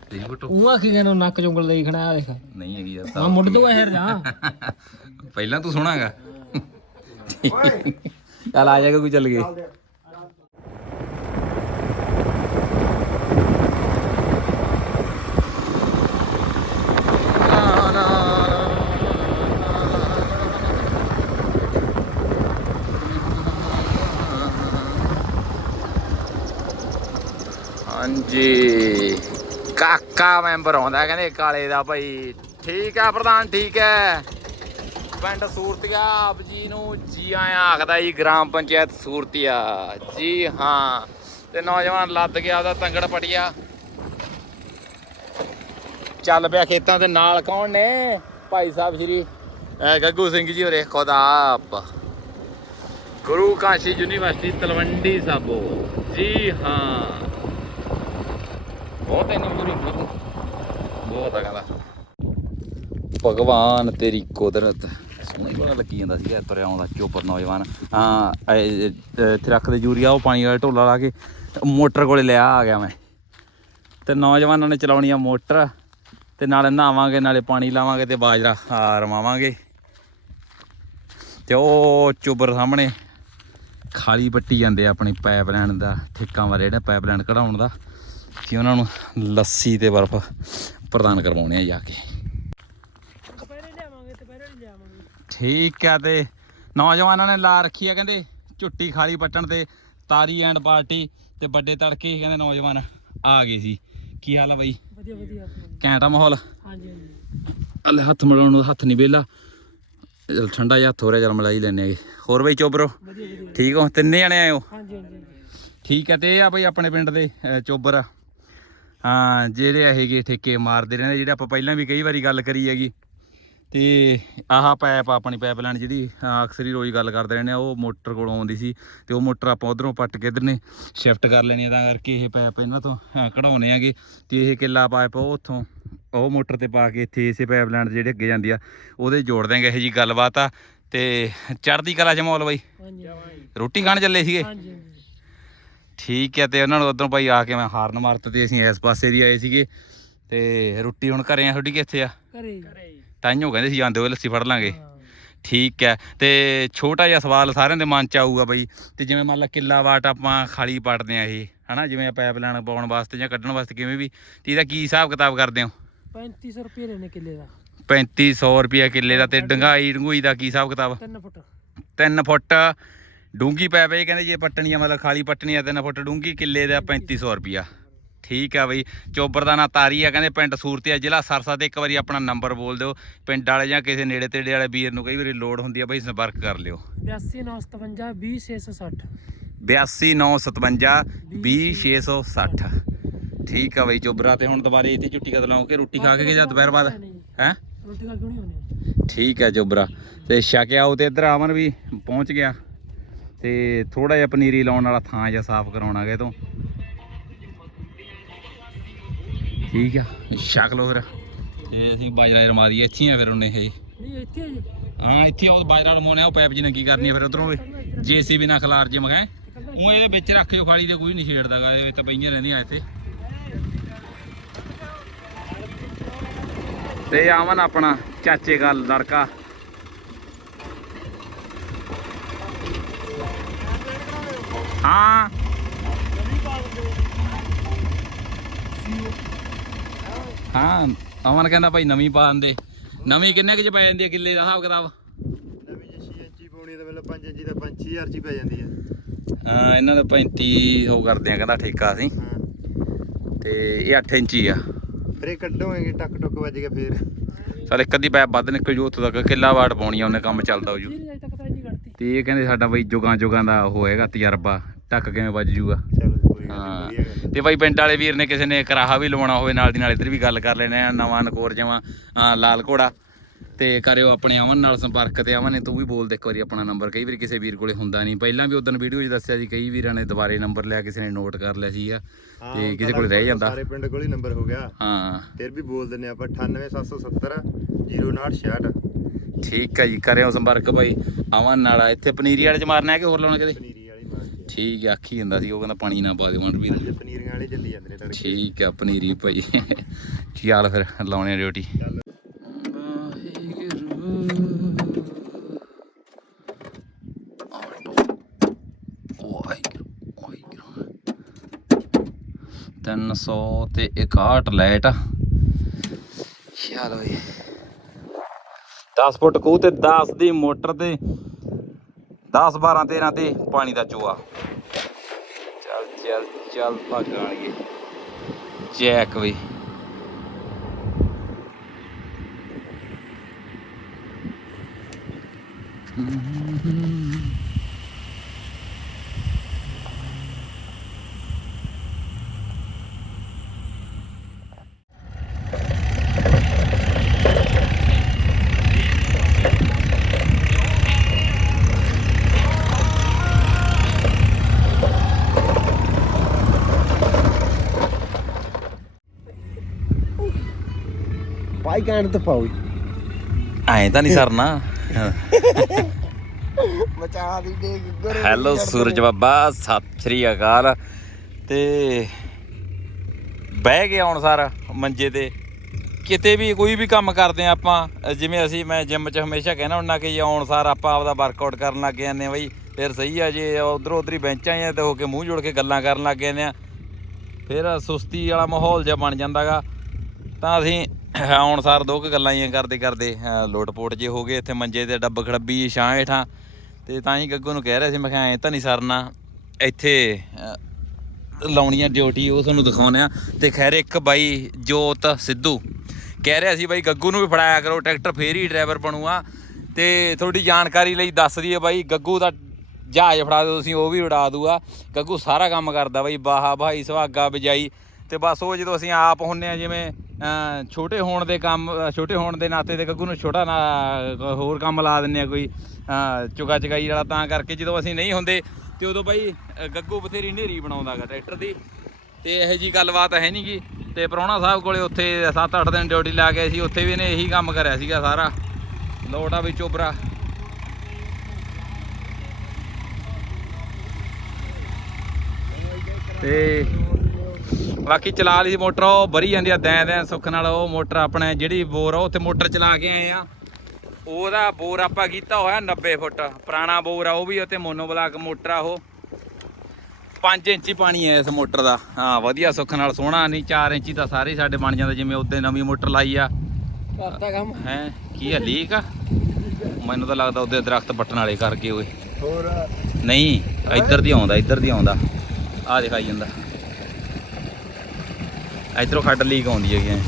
ਤੇਰੀ ਫੋਟੋ। ਉਹ ਆਖੀ ਗਿਆ ਨੂੰ ਨੱਕ ਚੁੰਗਲ ਦੇਖਣਾ ਆ ਦੇਖ। ਨਹੀਂ ਹੈਗੀ ਯਾਰ ਆ ਮੁੱਢ ਤੋਂ ਹੈਰ ਜਾ। ਪਹਿਲਾਂ ਤੂੰ ਸੁਣਾਗਾ। ਚੱਲ ਆ ਜਾਏਗਾ ਕੋਈ ਚੱਲ ਗਏ। ਹਾਂਜੀ। ਕਾਕਾ ਮੈਂਬਰ ਆਉਂਦਾ ਕਹਿੰਦੇ ਕਾਲੇ ਦਾ ਭਾਈ। ਠੀਕ ਹੈ ਪ੍ਰਧਾਨ ਠੀਕ ਹੈ। ਪਿੰਡ ਸੂਰਤੀਆ ਆਪ ਜੀ ਨੂੰ ਜੀ ਆਇਆਂ ਆਖਦਾ ਜੀ ਗ੍ਰਾਮ ਪੰਚਾਇਤ ਸੂਰਤੀਆ। ਜੀ ਹਾਂ ਤੇ ਨੌਜਵਾਨ ਲੱਦ ਗਿਆ ਉਹਦਾ ਤੰਗੜ ਪਟਿਆ। ਚੱਲ ਪਿਆ ਖੇਤਾਂ ਦੇ ਨਾਲ ਕੌਣ ਨੇ? ਭਾਈ ਸਾਹਿਬ ਸ਼੍ਰੀ। ਗੱਗੂ ਸਿੰਘ ਜੀ ਹੋਰੇ ਖੁਦਾ ਆਪ। ਗੁਰੂ ਕਾਸ਼ੀ ਯੂਨੀਵਰਸਿਟੀ ਤਲਵੰਡੀ ਸਾਬੋ। ਜੀ ਹਾਂ। ਬਹੁਤ ਇੰਨੀ ਮਜ਼ਦੂਰੀ ਬਹੁਤ ਬਹੁਤ ਆ ਕਹਿੰਦਾ ਭਗਵਾਨ ਤੇਰੀ ਕੁਦਰਤ। ਸੋਹਣੀ ਬੜਾ ਲੱਗੀ ਜਾਂਦਾ ਸੀਗਾ ਤੁਰਿਆ ਆਉਂਦਾ ਚੋਪਰ ਨੌਜਵਾਨ। ਹਾਂ, ਇਹ- ਇੱਥੇ ਰੱਖਦੇ ਯੂਰੀਆ, ਉਹ ਪਾਣੀ ਵਾਲਾ ਢੋਲਾ ਲਾ ਕੇ ਮੋਟਰ ਕੋਲੇ ਲਿਆ ਆ ਗਿਆ ਮੈਂ। ਤੇ ਨੌਜਵਾਨਾਂ ਨੇ ਚਲਾਉਣੀ ਆ ਮੋਟਰ, ਤੇ ਨਾਲੇ ਨਹਾਵਾਂਗੇ, ਨਾਲੇ ਪਾਣੀ ਲਾਵਾਂਗੇ ਤੇ ਬਾਜਰਾ ਰਮਾਵਾਂਗੇ ਤੇ ਉਹ ਚੋਬਰ ਸਾਹਮਣੇ ਖਾਲੀ ਪੱਟੀ ਜਾਂਦੇ ਆ ਆਪਣੀ ਪਾਈਪਲਾਈਨ ਦਾ, ਠੇਕਾ ਵਾਲੇ ਜਿਹੜਾ ਪਾਈਪਲਾਈਨ ਕਢਾਉਣ ਦਾ। ਕਿ ਉਹਨਾਂ ਨੂੰ ਲੱਸੀ ਤੇ ਬਰਫ਼ ਪ੍ਰਦਾਨ ਕਰਵਾਉਣੇ ਆ ਜਾ ਕੇ। ਠੀਕ ਆ ਤੇ ਨੌਜਵਾਨਾਂ ਨੇ ਲਾ ਰੱਖੀ ਆ ਕਹਿੰਦੇ ਝੁੱਟੀ ਖਾਲੀ ਪੱਟਣ ਤੇ ਤਾਰੀ ਐਂਡ ਪਾਰਟੀ ਤੇ ਵੱਡੇ ਤੜਕੇ ਹੀ ਕਹਿੰਦੇ ਨੌਜਵਾਨ ਆ ਗਏ ਸੀ। ਕੀ ਹਾਲ ਆ ਬਾਈ? ਵਧੀਆ ਵਧੀਆ। ਘੈਂਟਾ ਮਾਹੌਲ? ਹਾਂਜੀ ਹੱਥ ਮਿਲਾਉਣ ਨੂੰ ਹੱਥ ਨਹੀਂ ਵੇਲਾ ਚਲ ਠੰਡਾ ਜਿਹਾ ਹੱਥ ਹੋ ਰਿਹਾ ਚਲ ਮਲਾਈ ਲੈਨੇ ਹੋਰ ਬਈ ਚੋਬਰੋ? ਠੀਕ ਹੋ? ਤਿੰਨੇ ਜਣੇ ਆਏ ਹੋ? ਹਾਂਜੀ ਹਾਂਜੀ ਠੀਕ ਹੈ ਤੇ ਇਹ ਆ ਬਈ ਆਪਣੇ ਪਿੰਡ ਦੇ ਚੋਬਰ ਹਾਂ ਜਿਹੜੇ ਹੈਗੇ ਠੇਕੇ ਮਾਰਦੇ ਰਹਿੰਦੇ ਜਿਹੜੇ ਆਪਾਂ ਪਹਿਲਾਂ ਵੀ ਕਈ ਵਾਰੀ ਗੱਲ ਕਰੀ ਹੈਗੀ। ਤੇ ਆਹ ਪਾਈਪ ਆਪਣੀ ਪਾਈਪਲਾਈਨ ਜਿਹੜੀ ਅਕਸਰ ਹੀ ਰੋਜ਼ ਗੱਲ ਕਰਦੇ ਰਹਿੰਦੇ ਆ ਉਹ ਮੋਟਰ ਕੋਲੋਂ ਆਉਂਦੀ ਸੀ ਤੇ ਉਹ ਮੋਟਰ ਆਪਾਂ ਉਧਰੋਂ ਪੱਟ ਕੇ ਇਧਰ ਨੇ ਸ਼ਿਫਟ ਕਰ ਲੈਣੀ ਆ ਤਾਂ ਕਰਕੇ ਇਹ ਪਾਈਪ ਇਹਨਾਂ ਤੋਂ ਕਢਾਉਣੇ ਆਗੇ ਤੇ ਇਹ ਕਿੱਲਾ ਪਾਈਪ ਉਹ ਉੱਥੋਂ ਉਹ ਮੋਟਰ ਤੇ ਪਾ ਕੇ ਇੱਥੇ ਇਸੇ ਪਾਈਪਲਾਈਨ ਜਿਹੜੇ ਅੱਗੇ ਜਾਂਦੀ ਆ ਉਹਦੇ ਜੋੜ ਦਿਆਂਗੇ ਇਹ ਜੀ ਗੱਲਬਾਤ ਆ। ਤੇ ਚੜ੍ਹਦੀ ਕਲਾ ਚ ਮੌਲ ਬਾਈ। ਰੋਟੀ ਖਾਣ ਚੱਲੇ ਸੀਗੇ? ਹਾਂਜੀ। ਠੀਕ ਹੈ ਤੇ ਉਹਨਾਂ ਨੂੰ ਉਧਰੋਂ ਭਾਈ ਆ ਕੇ ਮੈਂ ਹਾਰਨ ਮਾਰਤ ਤੇ ਅਸੀਂ ਇਸ ਪਾਸੇ ਦੀ ਆਏ ਸੀਗੇ ਤੇ ਰੋਟੀ ਹੁਣ ਘਰੇ ਆ ਤੁਹਾਡੀ ਕਿੱਥੇ ਆ? ਘਰੇ ਤਾਈਓ ਕਹਿੰਦੇ ਸੀ ਜਾਂਦੇ ਹੋਏ ਲੱਸੀ ਫੜ ਲਾਂਗੇ। ਠੀਕ ਹੈ ਤੇ ਛੋਟਾ ਜਿਹਾ ਸਵਾਲ ਸਾਰਿਆਂ ਦੇ ਮਨ ਚ ਆਊਗਾ ਬਈ ਤੇ ਜਿਵੇਂ ਮੰਨ ਲਾ ਕਿੱਲਾ ਵਾਟ ਆਪਾਂ ਖਾਲੀ ਪੜਦੇ ਆ ਇਹ ਹਨਾ? ਜਿਵੇਂ ਪਾਈਪਲਾਈਨ ਪਾਉਣ ਵਾਸਤੇ ਜਾਂ ਕੱਢਣ ਵਾਸਤੇ ਕਿਵੇਂ ਵੀ ਤੇ ਇਹਦਾ ਕੀ ਹਿਸਾਬ ਕਿਤਾਬ ਕਰਦੇ ਹੋ? 3500 ਰੁਪਏ ਲੈਣੇ ਕਿੱਲੇ ਦਾ। 3500 ਰੁਪਿਆ ਕਿੱਲੇ ਦਾ ਤੇ ਡੰਗਾਈ ਡੰਗੂਈ ਦਾ ਕੀ ਹਿਸਾਬ ਕਿਤਾਬ? 3 ਫੁੱਟ। 3 ਫੁੱਟ। ਡੂੰਗੀ ਪੈਪ ਇਹ ਕਹਿੰਦੇ ਜੇ ਪੱਟਣੀ ਆ ਮਤਲਬ ਖਾਲੀ ਪੱਟਣੀ ਆ 3 ਫੁੱਟ ਡੂੰਗੀ ਕਿੱਲੇ ਦਾ 3500 ਰੁਪਿਆ ਠੀਕ ਆ ਬਈ ਚੋਬਰ ਦਾ ਨਾਂ ਤਾਰੀ ਆ ਕਹਿੰਦੇ ਪਿੰਡ ਸੂਰਤੀਆ ਜ਼ਿਲ੍ਹਾ ਸਰਸਾ ਤੇ ਇੱਕ ਵਾਰੀ ਆਪਣਾ ਨੰਬਰ ਬੋਲ ਦਿਓ ਪਿੰਡ ਵਾਲੇ ਜਾਂ ਕਿਸੇ ਨੇੜੇ ਤੇੜੇ ਵਾਲੇ ਵੀਰ ਨੂੰ ਕਈ ਵਾਰੀ ਲੋੜ ਹੁੰਦੀ ਆ ਬਈ ਸੰਪਰਕ ਕਰ ਲਿਓ। 8957 20660 82957 20660 ਠੀਕ ਆ ਬਈ ਚੋਬਰਾ ਤੇ ਹੁਣ ਦੁਬਾਰੇ ਇੱਥੇ ਛੁੱਟੀ ਕਦ ਲਾਉਂਗੇ ਰੋਟੀ ਖਾ ਕੇ ਜਾਂ ਦੁਪਹਿਰ ਬਾਅਦ? ਹੈ? ਰੋਟੀ ਖਾ ਕਿਉਂ ਨਹੀਂ ਹੋਣੀ ਠੀਕ ਹੈ ਚੋਬਰਾ ਤੇ ਛਕਿਆ ਉਹ ਤੇ ਇੱਧਰ ਆਮਨ ਵੀ ਪਹੁੰਚ ਗਿਆ। ਤੇ ਥੋੜਾ ਜਿਹਾ ਪਨੀਰੀ ਲਾਉਣ ਵਾਲਾ ਥਾਂ ਜਿਹਾ ਸਾਫ਼ ਕਰਾਉਣਾ ਗਾ ਇਹ ਤੋਂ। ਠੀਕ ਆ ਛਕ ਲਓ ਫਿਰ। ਤੇ ਅਸੀਂ ਬਾਜਰਾ ਰਮਾ ਦਈਏ ਇੱਥੇ ਆ ਫਿਰ ਉਹਨੇ ਇਹ। ਨਹੀਂ ਇੱਥੇ ਹਾਂ। ਇੱਥੇ ਉਹ ਬਾਜਰਾ ਰਮਾਉਣੇ ਆ ਉਹ ਪਾਈਪ ਜੀ ਨੇ ਕੀ ਕਰਨੀ ਆ ਫਿਰ ਉਧਰੋਂ ਜੀਸੀਬੀ ਨਾਲ ਖਲਾਰ ਜੇ ਮਗਾਂ ਉਹ ਇਹਦੇ ਵਿੱਚ ਰੱਖਿਓ ਖਾਲੀ ਤੇ ਕੋਈ ਨਹੀਂ ਛੇੜਦਾਗਾ ਇਹ ਤਾਂ ਪਈਆਂ ਰਹਿੰਦੀਆਂ ਇੱਥੇ। ਤੇ ਆਵਨ ਆਪਣਾ ਚਾਚੇ ਦਾ ਲੜਕਾ। ਹਾਂ। ਹਾਂ ਅਮਨ ਕਹਿੰਦਾ ਭਾਈ ਨਵੀਂ ਪਾ ਦਿੰਦੇ। ਨਵੀਂ ਕਿੰਨੇ ਕੁ ਚ ਪੈ ਜਾਂਦੀ ਹੈ ਕਿੱਲੇ ਦਾ ਹਿਸਾਬ ਕਿਤਾਬ? ਨਵੀਂ ਜੀ 6 ਇੰਚੀ ਪਾਉਣੀ ਤਾਂ ਮਤਲਬ 5 ਇੰਚੀ ਦਾ 5000 ਚ ਪੈ ਜਾਂਦੀ ਹੈ। ਹਾਂ ਇਹਨਾਂ ਦਾ 3500 ਕਰਦੇ ਆ ਕਹਿੰਦਾ ਠੇਕਾ ਅਸੀਂ। ਹਾਂ। ਤੇ ਇਹ 8 ਇੰਚੀ ਆ। ਫਿਰ ਇਹ ਕੱਢੋਗੇ ਟੱਕ ਟੁੱਕ ਵੱਜ ਗਿਆ ਫੇਰ। ਚੱਲ ਇੱਕ ਅੱਧੀ ਪੈਪ ਵੱਧ ਨਿਕਲ ਜੂ ਉੱਥੋਂ ਤੱਕ ਕਿੱਲਾ ਵਾਟ ਪਾਉਣੀ ਆ ਉਹਨੇ ਕੰਮ ਚੱਲਦਾ ਹੋ ਜੂ। ਤਾਂ ਇਹ ਕਹਿੰਦੇ ਸਾਡਾ ਬਈ ਜੁਗਾਂ ਜੁਗਾਂ ਦਾ ਉਹ ਹੈਗਾ ਤਜਰਬਾ ਟੱਕ ਕਿਵੇਂ ਵੱਜ ਜੂਗਾ? ਹਾਂ। ਤੇ ਬਾਈ ਪਿੰਡ ਵਾਲੇ ਵੀਰ ਨੇ ਕਿਸੇ ਨੇ ਕਰਾਹਾ ਵੀ ਲਵਾਉਣਾ ਹੋਵੇ ਨਾਲ ਦੀ ਨਾਲ ਇੱਧਰ ਵੀ ਗੱਲ ਕਰ ਲੈਣੇ ਆ ਨਵਾਂ ਨਕੋਰ ਜਮਾ ਲਾਲ ਘੋੜਾ। ਤੇ ਕਰਿਓ ਆਪਣੇ ਅਮਨ ਨਾਲ ਸੰਪਰਕ ਤੇ ਅਮਨ ਨੇ ਤੂੰ ਵੀ ਬੋਲ ਦੇ ਇੱਕ ਵਾਰੀ ਆਪਣਾ ਨੰਬਰ ਕਈ ਵਾਰੀ ਕਿਸੇ ਵੀਰ ਕੋਲੇ ਹੁੰਦਾ ਨਹੀਂ ਪਹਿਲਾਂ ਵੀ ਉਦੋਂ ਵੀਡੀਓ 'ਚ ਦੱਸਿਆ ਸੀ ਕਈ ਵੀਰਾਂ ਨੇ ਦੁਬਾਰੇ ਨੰਬਰ ਲਿਆ ਕਿਸੇ ਨੇ ਨੋਟ ਕਰ ਲਿਆ ਸੀਗਾ। ਤੇ ਕਿਸੇ ਕੋਲੇ ਰਹਿ ਜਾਂਦਾ। ਸਾਰੇ ਪਿੰਡ ਕੋਲ ਹੀ ਨੰਬਰ ਹੋ ਗਿਆ। ਹਾਂ। ਫਿਰ ਵੀ ਬੋਲ ਦਿੰਨੇ ਆਪਾਂ 98770 0966 ਠੀਕ ਹੈ ਜੀ ਕਰਿਓ ਸੰਪਰਕ ਭਾਈ ਅਮਨ ਨਾਲ ਇੱਥੇ ਪਨੀਰੀ ਵਾਲੇ ਚ ਮਾਰਨਾ ਹੈ ਕਿ ਹੋਰ ਲਾਉਣਾ ਕਿਤੇ ਪਨੀਰੀ ਵਾਲੀ ਮਾਰਦੀ ਠੀਕ ਹੈ ਆਖੀ ਜਾਂਦਾ ਸੀ ਉਹ ਕਹਿੰਦਾ ਪਾਣੀ ਨਾ ਪਾ ਦਿਓ ਮਨ ਵੀ ਪਨੀਰੀਆਂ ਵਾਲੇ ਚੱਲੀ ਜਾਂਦੇ ਨੇ ਤੜਕੇ। ਠੀਕ ਆ ਪਨੀਰੀ ਭਾਈ। ਚੱਲ ਫਿਰ ਲਾਉਣੇ ਡਿਊਟੀ? ਤਿੰਨ ਸੌ ਤੇ 61 ਲਾਈਟ ਚਲੋ ਜੀ 10 ਫੁੱਟ ਖੂਹ ਤੇ 10 ਦੀ ਮੋਟਰ ਤੇ 10 12 13 ਤੇ ਪਾਣੀ ਦਾ ਚੋਆ ਚੱਲ ਚੱਲ ਚੱਲ ਭਾਗਾਂਗੇ ਚੈੱਕ ਵੀ। ਤੇ ਪਾਉ ਐਂ ਤਾਂ ਨਹੀਂ ਸਰਨਾ। ਬਚਾ ਦੀ ਦੇ ਗੁਰ ਹੈਲੋ ਸੂਰਜ ਬਾਬਾ ਸਤਿ ਸ੍ਰੀ ਅਕਾਲ। ਤੇ ਬਹਿ ਗਏ ਹੁਣ ਸਾਰ ਮੰਜੇ ਤੇ। ਕਿਤੇ ਵੀ ਕੋਈ ਵੀ ਕੰਮ ਕਰਦੇ ਆ ਆਪਾਂ ਜਿਵੇਂ ਅਸੀਂ ਮੈਂ ਜਿਮ 'ਚ ਹਮੇਸ਼ਾ ਕਹਿਣਾ ਹੁੰਦਾ ਕਿ ਜੇ ਆਉਣ ਸਾਰ ਆਪਾਂ ਆਪਦਾ ਵਰਕਆਊਟ ਕਰਨ ਲੱਗ ਜਾਂਦੇ ਆ ਬਈ ਫਿਰ ਸਹੀ ਆ ਜੇ ਉਧਰ ਉਧਰ ਹੀ ਬੈਂਚਾਂ ਜਾਂ ਤੇ ਹੋ ਕੇ ਮੂੰਹ ਜੋੜ ਕੇ ਗੱਲਾਂ ਕਰਨ ਲੱਗ ਜਾਂਦੇ ਆ ਫਿਰ ਸੁਸਤੀ ਵਾਲਾ ਮਾਹੌਲ ਜਿਹਾ ਬਣ ਜਾਂਦਾਗਾ। ਤਾਂ ਅਸੀਂ ਆਉਣ ਸਾਰ ਦੋ ਕੁ ਗੱਲਾਂ ਹੀ ਕਰਦੇ ਕਰਦੇ ਅ, ਲੋਟਪੋਟ ਜੇ ਹੋ ਗਏ ਇੱਥੇ ਮੰਜੇ ਤੇ ਡੱਬ ਖੜੱਬੀ ਛਾਂ ਹੇਠਾਂ। ਤੇ ਤਾਂ ਹੀ ਗੱਗੂ ਨੂੰ ਕਹਿ ਰਿਹਾ ਸੀ ਮੈਂ ਕਿਹਾ ਐ ਤਾਂ ਨਹੀਂ ਸਰਨਾ। ਇੱਥੇ ਲਾਉਣੀ ਆ ਡਿਊਟੀ ਉਹ ਤੁਹਾਨੂੰ ਦਿਖਾਉਣੇ ਆ ਤੇ ਖੈਰ ਇੱਕ ਬਾਈ ਜੋਤ ਸਿੱਧੂ ਕਹਿ ਰਿਹਾ ਸੀ ਬਾਈ ਗੱਗੂ ਨੂੰ ਵੀ ਫੜਾਇਆ ਕਰੋ ਟਰੈਕਟਰ ਫੇਰ ਹੀ ਡਰਾਈਵਰ ਬਣੂਗਾ। ਤੇ ਤੁਹਾਡੀ ਜਾਣਕਾਰੀ ਲਈ ਦੱਸ ਦਈਏ ਬਾਈ ਗੱਗੂ ਦਾ ਜਹਾਜ਼ ਫੜਾ ਦਿਓ ਤੁਸੀਂ ਉਹ ਵੀ ਉਡਾ ਦੂਗਾ। ਗੱਗੂ ਸਾਰਾ ਕੰਮ ਕਰਦਾ ਬਾਈ ਬਾਹਾ ਭਾਈ ਸੁਹਾਗਾ ਬਿਜਾਈ ਤੇ ਬਸ ਉਹ ਜਦੋਂ ਅਸੀਂ ਆਪ ਹੁੰਨੇ ਆ ਜਿਵੇਂ ਛੋਟੇ ਹੋਣ ਦੇ ਕੰਮ ਛੋਟੇ ਹੋਣ ਦੇ ਨਾਤੇ ਤੇ ਗੱਗੂ ਨੂੰ ਛੋਟਾ ਨਾ ਹੋਰ ਕੰਮ ਲਾ ਦਿੰਨੇ ਆ ਕੋਈ ਅ, ਚੁਗਾ ਚਗਾਈ ਵਾਲਾ ਤਾਂ ਕਰਕੇ ਜਦੋਂ ਅਸੀਂ ਨਹੀਂ ਹੁੰਦੇ ਤੇ ਉਦੋਂ ਬਾਈ ਗੱਗੂ ਬਥੇਰੀ ਨੇਰੀ ਬਣਾਉਂਦਾਗਾ ਟਰੈਕਟਰ ਦੀ। ਤੇ ਇਹੋ ਜੀ ਗੱਲਬਾਤ ਹੈ ਨਹੀਂਗੀ ਤੇ ਪ੍ਰਾਹੁਣਾ ਸਾਹਿਬ ਕੋਲੇ ਉੱਥੇ 7-8 ਦਿਨ ਡਿਊਟੀ ਲਾ ਕੇ ਸੀ ਉੱਥੇ ਵੀ ਇਹਨੇ ਇਹੀ ਕੰਮ ਕਰਿਆ ਸੀਗਾ ਸਾਰਾ। ਲੋਟਾ ਵੀ ਚੋਬਰਾ। ਤੇ ਬਾਕੀ ਚਲਾ ਲਈ ਮੋਟਰ ਉਹ ਭਰੀ ਜਾਂਦੀ ਆ ਦੈਂ ਦੈਂ ਸੁੱਖ ਨਾਲ ਉਹ ਮੋਟਰ ਆਪਣੇ ਜਿਹੜੀ ਬੋਰ ਆ ਉੱਥੇ ਮੋਟਰ ਚਲਾ ਕੇ ਆਏ ਆ। ਉਹਦਾ ਬੋਰ ਆਪਾਂ ਕੀਤਾ ਹੋਇਆ 90 ਫੁੱਟ ਪੁਰਾਣਾ ਬੋਰ ਆ ਉਹ ਵੀ ਉੱਤੇ ਮੋਨੋਬਲਾਕ ਮੋਟਰ ਆ ਉਹ। 5 ਇੰਚੀ ਪਾਣੀ ਹੈ ਇਸ ਮੋਟਰ ਦਾ। ਹਾਂ ਵਧੀਆ ਸੁੱਖ ਨਾਲ ਸੋਹਣਾ ਨਹੀਂ 4 ਇੰਚੀ ਤਾਂ ਸਾਰੇ ਸਾਡੇ ਬਣ ਜਾਂਦਾ ਜਿਵੇਂ ਉੱਤੇ ਨਵੀਂ ਮੋਟਰ ਲਾਈ ਆ। ਕਰਤਾ ਕੰਮ। ਹੈ ਕੀ ਹੈ ਲੀਕ ਆ? ਮੈਨੂੰ ਤਾਂ ਲੱਗਦਾ ਉਹਦੇ ਦਰਖਤ ਪੱਟਣ ਵਾਲੇ ਕਰਕੇ ਓਏ ਹੋਰ? ਨਹੀਂ ਇੱਧਰ ਦੀ ਆਉਂਦਾ ਇੱਧਰ ਦੀ ਆਉਂਦਾ। ਆ ਦਿਖਾਈ ਜਾਂਦਾ। ਇੱਧਰੋਂ ਖੱਡ ਲੀਕ ਆਉਂਦੀ ਹੈਗੀ ਐਂ।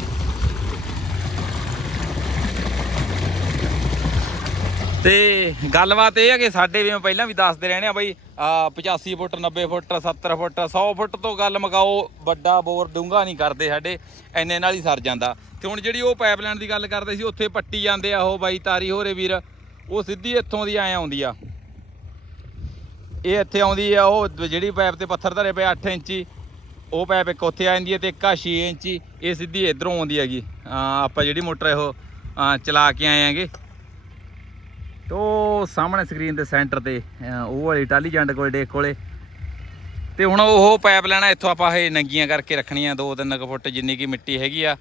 ਤੇ ਗੱਲਬਾਤ ਇਹ ਹੈ ਕਿ ਸਾਡੇ ਵੀ ਪਹਿਲਾਂ ਵੀ ਦੱਸਦੇ ਰਹਿੰਦੇ ਆ ਬਈ, ਆ 85 ਫੁੱਟ 90 ਫੁੱਟ 70 ਫੁੱਟ 100 ਫੁੱਟ ਤੋਂ ਗੱਲ ਮਕਾਓ, ਵੱਡਾ ਬੋਰ ਡੂੰਘਾ ਨਹੀਂ ਕਰਦੇ ਸਾਡੇ ਐਨੇ ਨਾਲ ਹੀ ਸਰ ਜਾਂਦਾ ਤੇ ਹੁਣ ਜਿਹੜੀ ਉਹ ਪਾਈਪਲਾਈਨ ਦੀ ਗੱਲ ਕਰਦੇ ਸੀ, ਉੱਥੇ ਪੱਟੀ ਜਾਂਦੇ ਆ ਉਹ ਬਾਈ ਤਾਰੀ ਹੋਰੇ ਵੀਰ, ਉਹ ਸਿੱਧੀ ਇੱਥੋਂ ਦੀ ਐ ਆਉਂਦੀ ਆ ਇਹ ਇੱਥੇ ਆਉਂਦੀ ਆ, ਉਹ ਜਿਹੜੀ ਪਾਈਪ ਤੇ ਪੱਥਰ ਧਰੇ ਪਏ 8 ਇੰਚੀ ਉਹ ਪੈਪ ਇੱਕ ਉੱਥੇ ਆ ਜਾਂਦੀ ਹੈ ਤੇ ਇੱਕ ਆ 6 ਇੰਚੀ ਇਹ ਸਿੱਧੀ ਇਧਰੋਂ ਆਉਂਦੀ ਹੈਗੀ। ਆਪਾਂ ਜਿਹੜੀ ਮੋਟਰ ਇਹ ਉਹ, ਚਲਾ ਕੇ ਆਏ ਆਂਗੇ ਤੋ ਸਾਹਮਣੇ ਸਕਰੀਨ ਦੇ ਸੈਂਟਰ ਤੇ ਉਹ ਵਾਲੀ ਟਾਲੀ ਜੰਡ ਕੋਲੇ ਡੇਕ ਕੋਲੇ। ਤੇ ਹੁਣ ਉਹ ਪਾਈਪ ਲੈਣਾ ਇੱਥੋਂ ਆਪਾਂ ਇਹ ਨੰਗੀਆਂ ਕਰਕੇ ਰੱਖਣੀਆਂ 2-3 ਫੁੱਟ ਜਿੰਨੀ ਕੀ ਮਿੱਟੀ ਹੈਗੀ ਆ।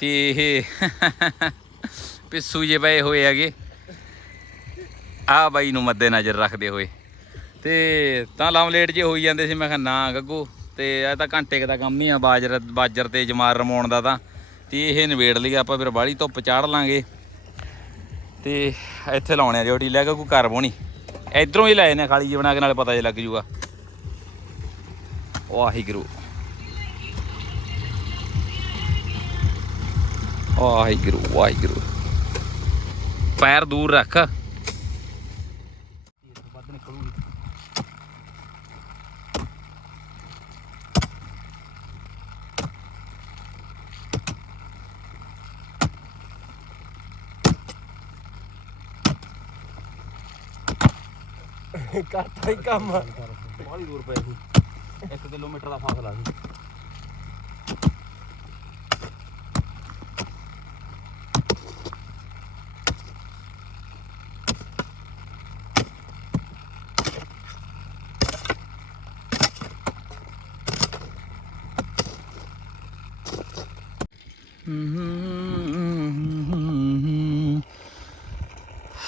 ਤੇ ਇਹ ਪਿੱਸੂ ਜੇ ਪਏ ਹੋਏ ਹੈਗੇ। ਆ ਬਾਈ ਨੂੰ ਮੱਦੇ ਨਜ਼ਰ ਰੱਖਦੇ ਹੋਏ। ਤੇ ਤਾਂ ਲਾਮਲੇਟ ਜੇ ਹੋਈ ਜਾਂਦੇ ਸੀ ਮੈਂ ਕਿਹਾ ਨਾ ਗੱਗੂ। ਤੇ ਇਹ ਤਾਂ ਘੰਟੇ ਕੁ ਦਾ ਕੰਮ ਹੀ ਆ, ਬਾਜਰ ਬਾਜਰ ਤੇ ਜਮਾਰ ਰਮਾਉਣ ਦਾ ਤਾਂ। ਤੇ ਇਹ ਨਿਬੇੜ ਲਈ, ਆਪਾਂ ਫਿਰ ਬਾੜੀ ਧੁੱਪ ਚਾੜ ਲਾਂਗੇ। ਤੇ ਇੱਥੇ ਲਾਉਣੇ ਆ ਡਿਊਟੀ ਲੈ ਕੇ ਕੋਈ ਘਰ ਬੋਣੀ। ਇਧਰੋਂ ਹੀ ਲਾਏ ਨੇ ਖਾਲੀ ਜੀ ਬਣਾ ਕੇ ਨਾਲੇ ਪਤਾ ਜੇ ਲੱਗ ਜੂਗਾ। ਵਾਹਿਗੁਰੂ। ਵਾਹਿਗੁਰੂ ਵਾਹਿਗੁਰੂ। ਪੈਰ ਦੂਰ ਰੱਖ। ਕਰਤਾ ਹੀ ਕੰਮ। ਬਾਹਲੀ ਦੂਰ ਪਏ ਸੀ। 1 ਕਿਲੋਮੀਟਰ ਦਾ ਫਾਸਲਾ ਸੀ।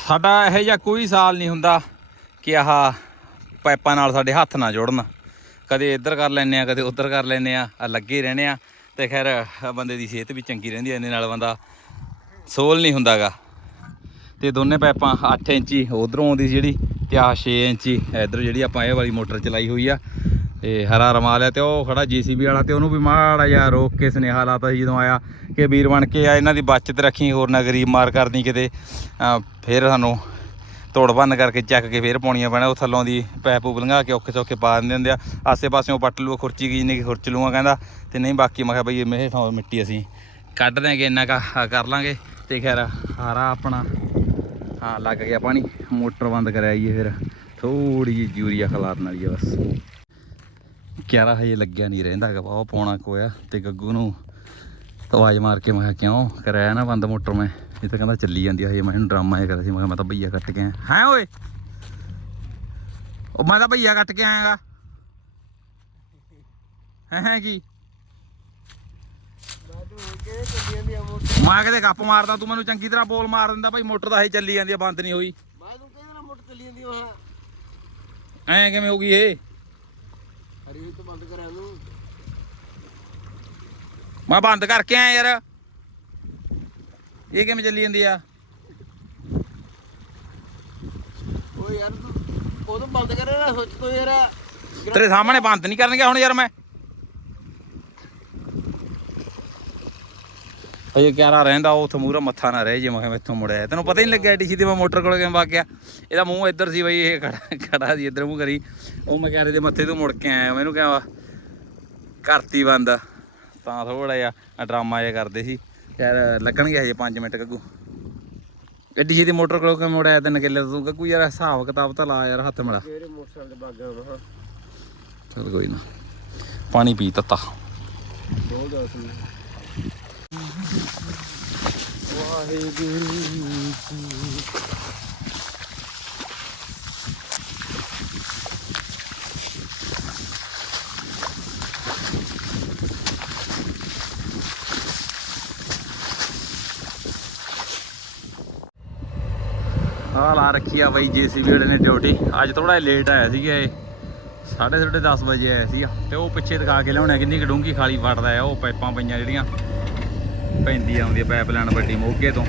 ਸਾਡਾ ਇਹੋ ਜਿਹਾ ਕੋਈ ਸਾਲ ਨਹੀਂ ਹੁੰਦਾ। ਕਿ ਆਹ ਪਾਈਪਾਂ ਨਾਲ ਸਾਡੇ ਹੱਥ ਨਾ ਜੁੜਨ। ਕਦੇ ਇੱਧਰ ਕਰ ਲੈਨੇ ਆ, ਕਦੇ ਉੱਧਰ ਕਰ ਲੈਨੇ ਆ ਆ ਲੱਗੇ ਰਹਿੰਦੇ ਆ। ਤੇ ਖੈਰ ਬੰਦੇ ਦੀ ਸਿਹਤ ਵੀ ਚੰਗੀ ਰਹਿੰਦੀ ਐ ਇਹਦੇ ਨਾਲ ਬੰਦਾ ਸੋਲ ਨਹੀਂ ਹੁੰਦਾਗਾ। ਤੇ ਦੋਨੇ ਪਾਈਪਾਂ 8 ਇੰਚੀ ਉਧਰੋਂ ਆਉਂਦੀ ਸੀ ਜਿਹੜੀ, ਤੇ ਆਹ 6 ਇੰਚੀ ਇੱਧਰ ਜਿਹੜੀ ਆਪਾਂ ਇਹ ਵਾਲੀ ਮੋਟਰ ਚਲਾਈ ਹੋਈ ਆ। ਤੇ ਹਰਾ ਰਮਾ ਲਿਆ ਤੇ ਉਹ ਖੜਾ ਜੀਸੀਬੀ ਵਾਲਾ ਤੇ ਉਹਨੂੰ ਵੀ ਮਾੜਾ ਜਿਹਾ ਰੋਕ ਕੇ ਸੁਨੇਹਾ ਲਾਤਾ ਸੀ ਜਦੋਂ ਆਇਆ ਕਿ ਵੀਰ ਬਣ ਕੇ ਆ, ਇਹਨਾਂ ਦੀ ਬਚਤ ਰੱਖੀ ਹੋਰ ਨਾ ਗਰੀਬ ਮਾਰ ਕਰਦੀ ਕਿਤੇ। ਫਿਰ ਸਾਨੂੰ ਤੋੜ ਭੰਨ ਕਰਕੇ ਚੱਕ ਕੇ ਫਿਰ ਪਾਉਣੀਆਂ ਪੈਣਾ, ਉਹ ਥੱਲੋਂ ਦੀ ਪੈਪ ਪੂਪ ਲੰਘਾ ਕੇ ਔਖੇ ਸੌਖੇ ਪਾ ਦਿੰਦੇ ਹੁੰਦੇ ਆ। ਆਸੇ ਪਾਸਿਓਂ ਪੱਟ ਲੂ ਖੁਰਚੀ ਗਈ ਨੇ ਖੁਰਚ ਲੂਆ ਕਹਿੰਦਾ। ਤੇ ਨਹੀਂ ਬਾਕੀ ਮੈਂ ਕਿਹਾ ਬਈ ਇਹ ਹੇਠਾਂ ਮਿੱਟੀ ਅਸੀਂ ਕੱਢ ਦਿਆਂਗੇ, ਇੰਨਾ ਕਾ ਕਰ ਲਾਂਗੇ। ਤੇ ਖੈਰ ਹਾਰਾ ਆਪਣਾ, ਹਾਂ, ਲੱਗ ਗਿਆ ਪਾਣੀ। ਮੋਟਰ ਬੰਦ ਕਰਿਆ ਜੀ ਫਿਰ। ਥੋੜੀ ਜਿਹੀ ਯੂਰੀਆ ਖਲਾਰਨ ਵਾਲੀ ਆ ਬਸ। ਕਿਆਰਾ ਹਜੇ ਲੱਗਿਆ ਨਹੀਂ ਰਹਿੰਦਾ ਹੈਗਾ ਉਹ ਪਾਉਣਾ ਕੋਇਆ ਤੇ ਗੱਗੂ ਨੂੰ ਆਵਾਜ਼ ਮਾਰ ਕੇ ਮੈਂ ਕਿਹਾ, ਕਿਉਂ? ਕਰਾਇਆ ਨਾ ਬੰਦ ਮੋਟਰ ਮੈਂ। ਇਹ ਤਾਂ ਕਹਿੰਦਾ ਚੱਲੀ ਜਾਂਦੀ ਆ ਹਜੇ। ਮੈਂ ਇਹਨੂੰ ਡਰਾਮਾ ਜਿਹਾ ਕਰਦਾ ਸੀ। ਮੈਂ ਕਿਹਾ ਮੈਂ ਤਾਂ ਭਈਆ ਕੱਟ ਕੇ ਆਇਆ। ਹੈ ਓਏ? ਉਹ ਮੈਂ ਤਾਂ ਭਈਆ ਕੱਟ ਕੇ ਆਇਆਗਾ। ਹੈ ਹੈ ਕੀ? ਮੈਂ ਕਿਤੇ ਗੱਪ ਮਾਰਦਾ ਤੂੰ ਮੈਨੂੰ ਚੰਗੀ ਤਰ੍ਹਾਂ ਬੋਲ ਮਾਰ ਦਿੰਦਾ ਭਾਈ। ਮੋਟਰ ਤਾਂ ਹਜੇ ਚੱਲੀ ਜਾਂਦੀ ਆ ਬੰਦ ਨਹੀਂ ਹੋਈ। ਮੈਂ ਤੂੰ ਕਹਿੰਦਾ ਮੋਟਰ ਚੱਲੀ ਜਾਂਦੀ ਵਾਹ ਐ ਕਿਵੇਂ ਹੋ ਗਈ ਇਹ? ਹਰੀ ਤੋਂ ਬੰਦ ਕਰਿਆ ਨੂੰ ਮੈਂ ਬੰਦ ਕਰਕੇ ਆਇਆ ਯਾਰ। ਇਹ ਕਿਵੇਂ ਚੱਲੀ ਜਾਂਦੀ ਆ? ਓ ਯਾਰ ਤੂੰ ਉਦੋਂ ਬੰਦ ਕਰਿਆ ਨਾ ਸੋਚ ਤੋ ਯਾਰ। ਤੇਰੇ ਸਾਹਮਣੇ ਬੰਦ ਨਹੀਂ ਕਰਨਗੇ ਹੁਣ ਯਾਰ ਮੈਂ। ਅਜੇ ਕਿਆਰਾ ਰਹਿੰਦਾ ਉਹ ਉੱਥੇ ਮੂਹਰਾ ਮੱਥਾ ਨਾ ਰਹੇ ਜੇ ਮੈਂ ਮੈਥੋਂ ਮੁੜਿਆ ਤੈਨੂੰ ਪਤਾ ਹੀ ਨਹੀਂ ਲੱਗਿਆ ਡੀਸੀ ਤੇ ਮੈਂ ਮੋਟਰ ਕੋਲ ਕਿਵੇਂ ਵਗ ਗਿਆ। ਇਹਦਾ ਮੂੰਹ ਇੱਧਰ ਸੀ ਬਈ ਇਹ ਖੜਾ ਖੜਾ ਸੀ ਇੱਧਰ ਮੂੰਹ ਕਰੀ। ਉਹ ਮੈਂ ਕਿਆਰੇ ਦੇ ਮੱਥੇ ਤੋਂ ਮੁੜ ਕੇ ਆਇਆ ਮੈਨੂੰ ਕਿਹਾ ਕਰਤੀ ਬੰਦ। ਤਾਂ ਥੋੜਾ ਜਿਹਾ ਡਰਾਮਾ ਜਿਹਾ ਕਰਦੇ ਸੀ। ਯਾਰ ਲੱਗਣਗੇ ਹਜੇ 5 ਮਿੰਟ ਗੱਗੂ। ਐਡੀ ਜੀ ਦੀ ਮੋਟਰ ਕੋਲ ਕਿਵੇਂ ਮੁੜਿਆ ਤਿੰਨ ਕਿੱਲੇ ਤੋਂ? ਗੱਗੂ ਯਾਰ ਹਿਸਾਬ ਕਿਤਾਬ ਤਾਂ ਲਾ ਯਾਰ ਹੱਥ ਮਿਲਾ ਮੇਰੇ ਮੋਟਰਸਾਈਕਲ ਦੇ ਬਾਗਾ ਵਾ? ਚਲ ਕੋਈ ਨਾ। ਪਾਣੀ ਪੀ ਤੱਤਾ। ਬਹੁਤ ਜ਼ਿਆਦਾ ਸੀ ਆ ਲਾ ਰੱਖੀ ਆ ਬਾਈ ਜੀਸੀਬੀ ਵਾਲੇ ਨੇ ਡਿਊਟੀ। ਅੱਜ ਥੋੜਾ ਲੇਟ ਆਇਆ ਸੀਗਾ ਇਹ। 10:30 10 ਵਜੇ ਆਇਆ ਸੀਗਾ। ਤੇ ਉਹ ਪਿੱਛੇ ਦਿਖਾ ਕੇ ਲਿਆਉਣਾ, ਕਿੰਨੀ ਕਡੂੰਗੀ ਖਾਲੀ ਵੜਦਾ ਆ, ਉਹ ਪਾਈਪਾਂ ਪਈਆਂ ਜਿਹੜੀਆਂ, ਪੈਂਦੀਆਂ ਆਉਂਦੀਆਂ ਪਾਈਪ ਲਾਈਨ ਵੱਡੀ ਮੋਗੇ ਤੋਂ।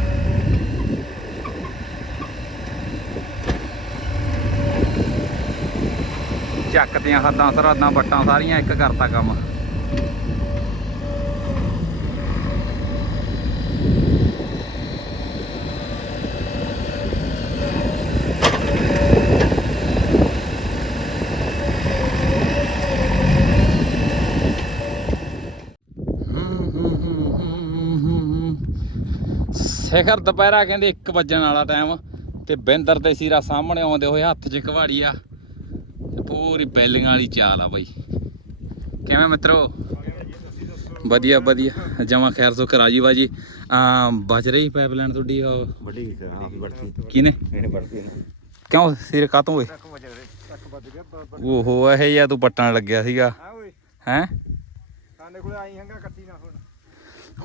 ਚੱਕਦੀਆਂ ਹੱਦਾਂ ਸਰਹੱਦਾਂ ਵੱਟਾਂ ਸਾਰੀਆਂ ਇੱਕ ਕਰਤਾ ਕੰਮ। ਸਿਖਰ ਦੁਪਹਿਰਾ ਕਹਿੰਦੇ 1 ਵਜਣ ਵਾਲਾ ਟਾਈਮ ਤੇ ਬਿੰਦਰ ਤੇ ਸੀਰਾ ਸਾਹਮਣੇ ਆਉਂਦੇ ਹੋਏ ਹੱਥ 'ਚ ਕਵਾੜੀ ਆ ਪੂਰੀ ਬੈਲਿੰਗਾਂ ਵਾਲੀ ਚਾਲ ਆ ਬਾਈ। ਕਿਵੇਂ ਮਿੱਤਰੋ? ਵਧੀਆ ਵਧੀਆ। ਜਮਾ ਖੈਰ ਸੋ ਰਾਜੀ ਬਾਜੀ। ਆ ਬਚ ਰਹੀ ਪਾਈਪਲਾਈਨ ਤੁਹਾਡੀ ਉਹ? ਵੱਡੀ ਹਾਂ ਵੜਤੀ ਕਿਨੇ ਇਹਨੇ ਵੜਤੀ ਕਿਉਂ ਸਿਰ ਕਾਤੋਂ ਓਏ? ਓਹੋ ਇਹ ਜਾਂ ਤੂੰ ਪੱਟਣ ਲੱਗਿਆ ਸੀਗਾ। ਹਾਂ? ਸਾਡੇ ਕੋਲੇ ਆਈ ਹੰਗਾ ਕੱਟੀ ਨਾ ਹੁਣ।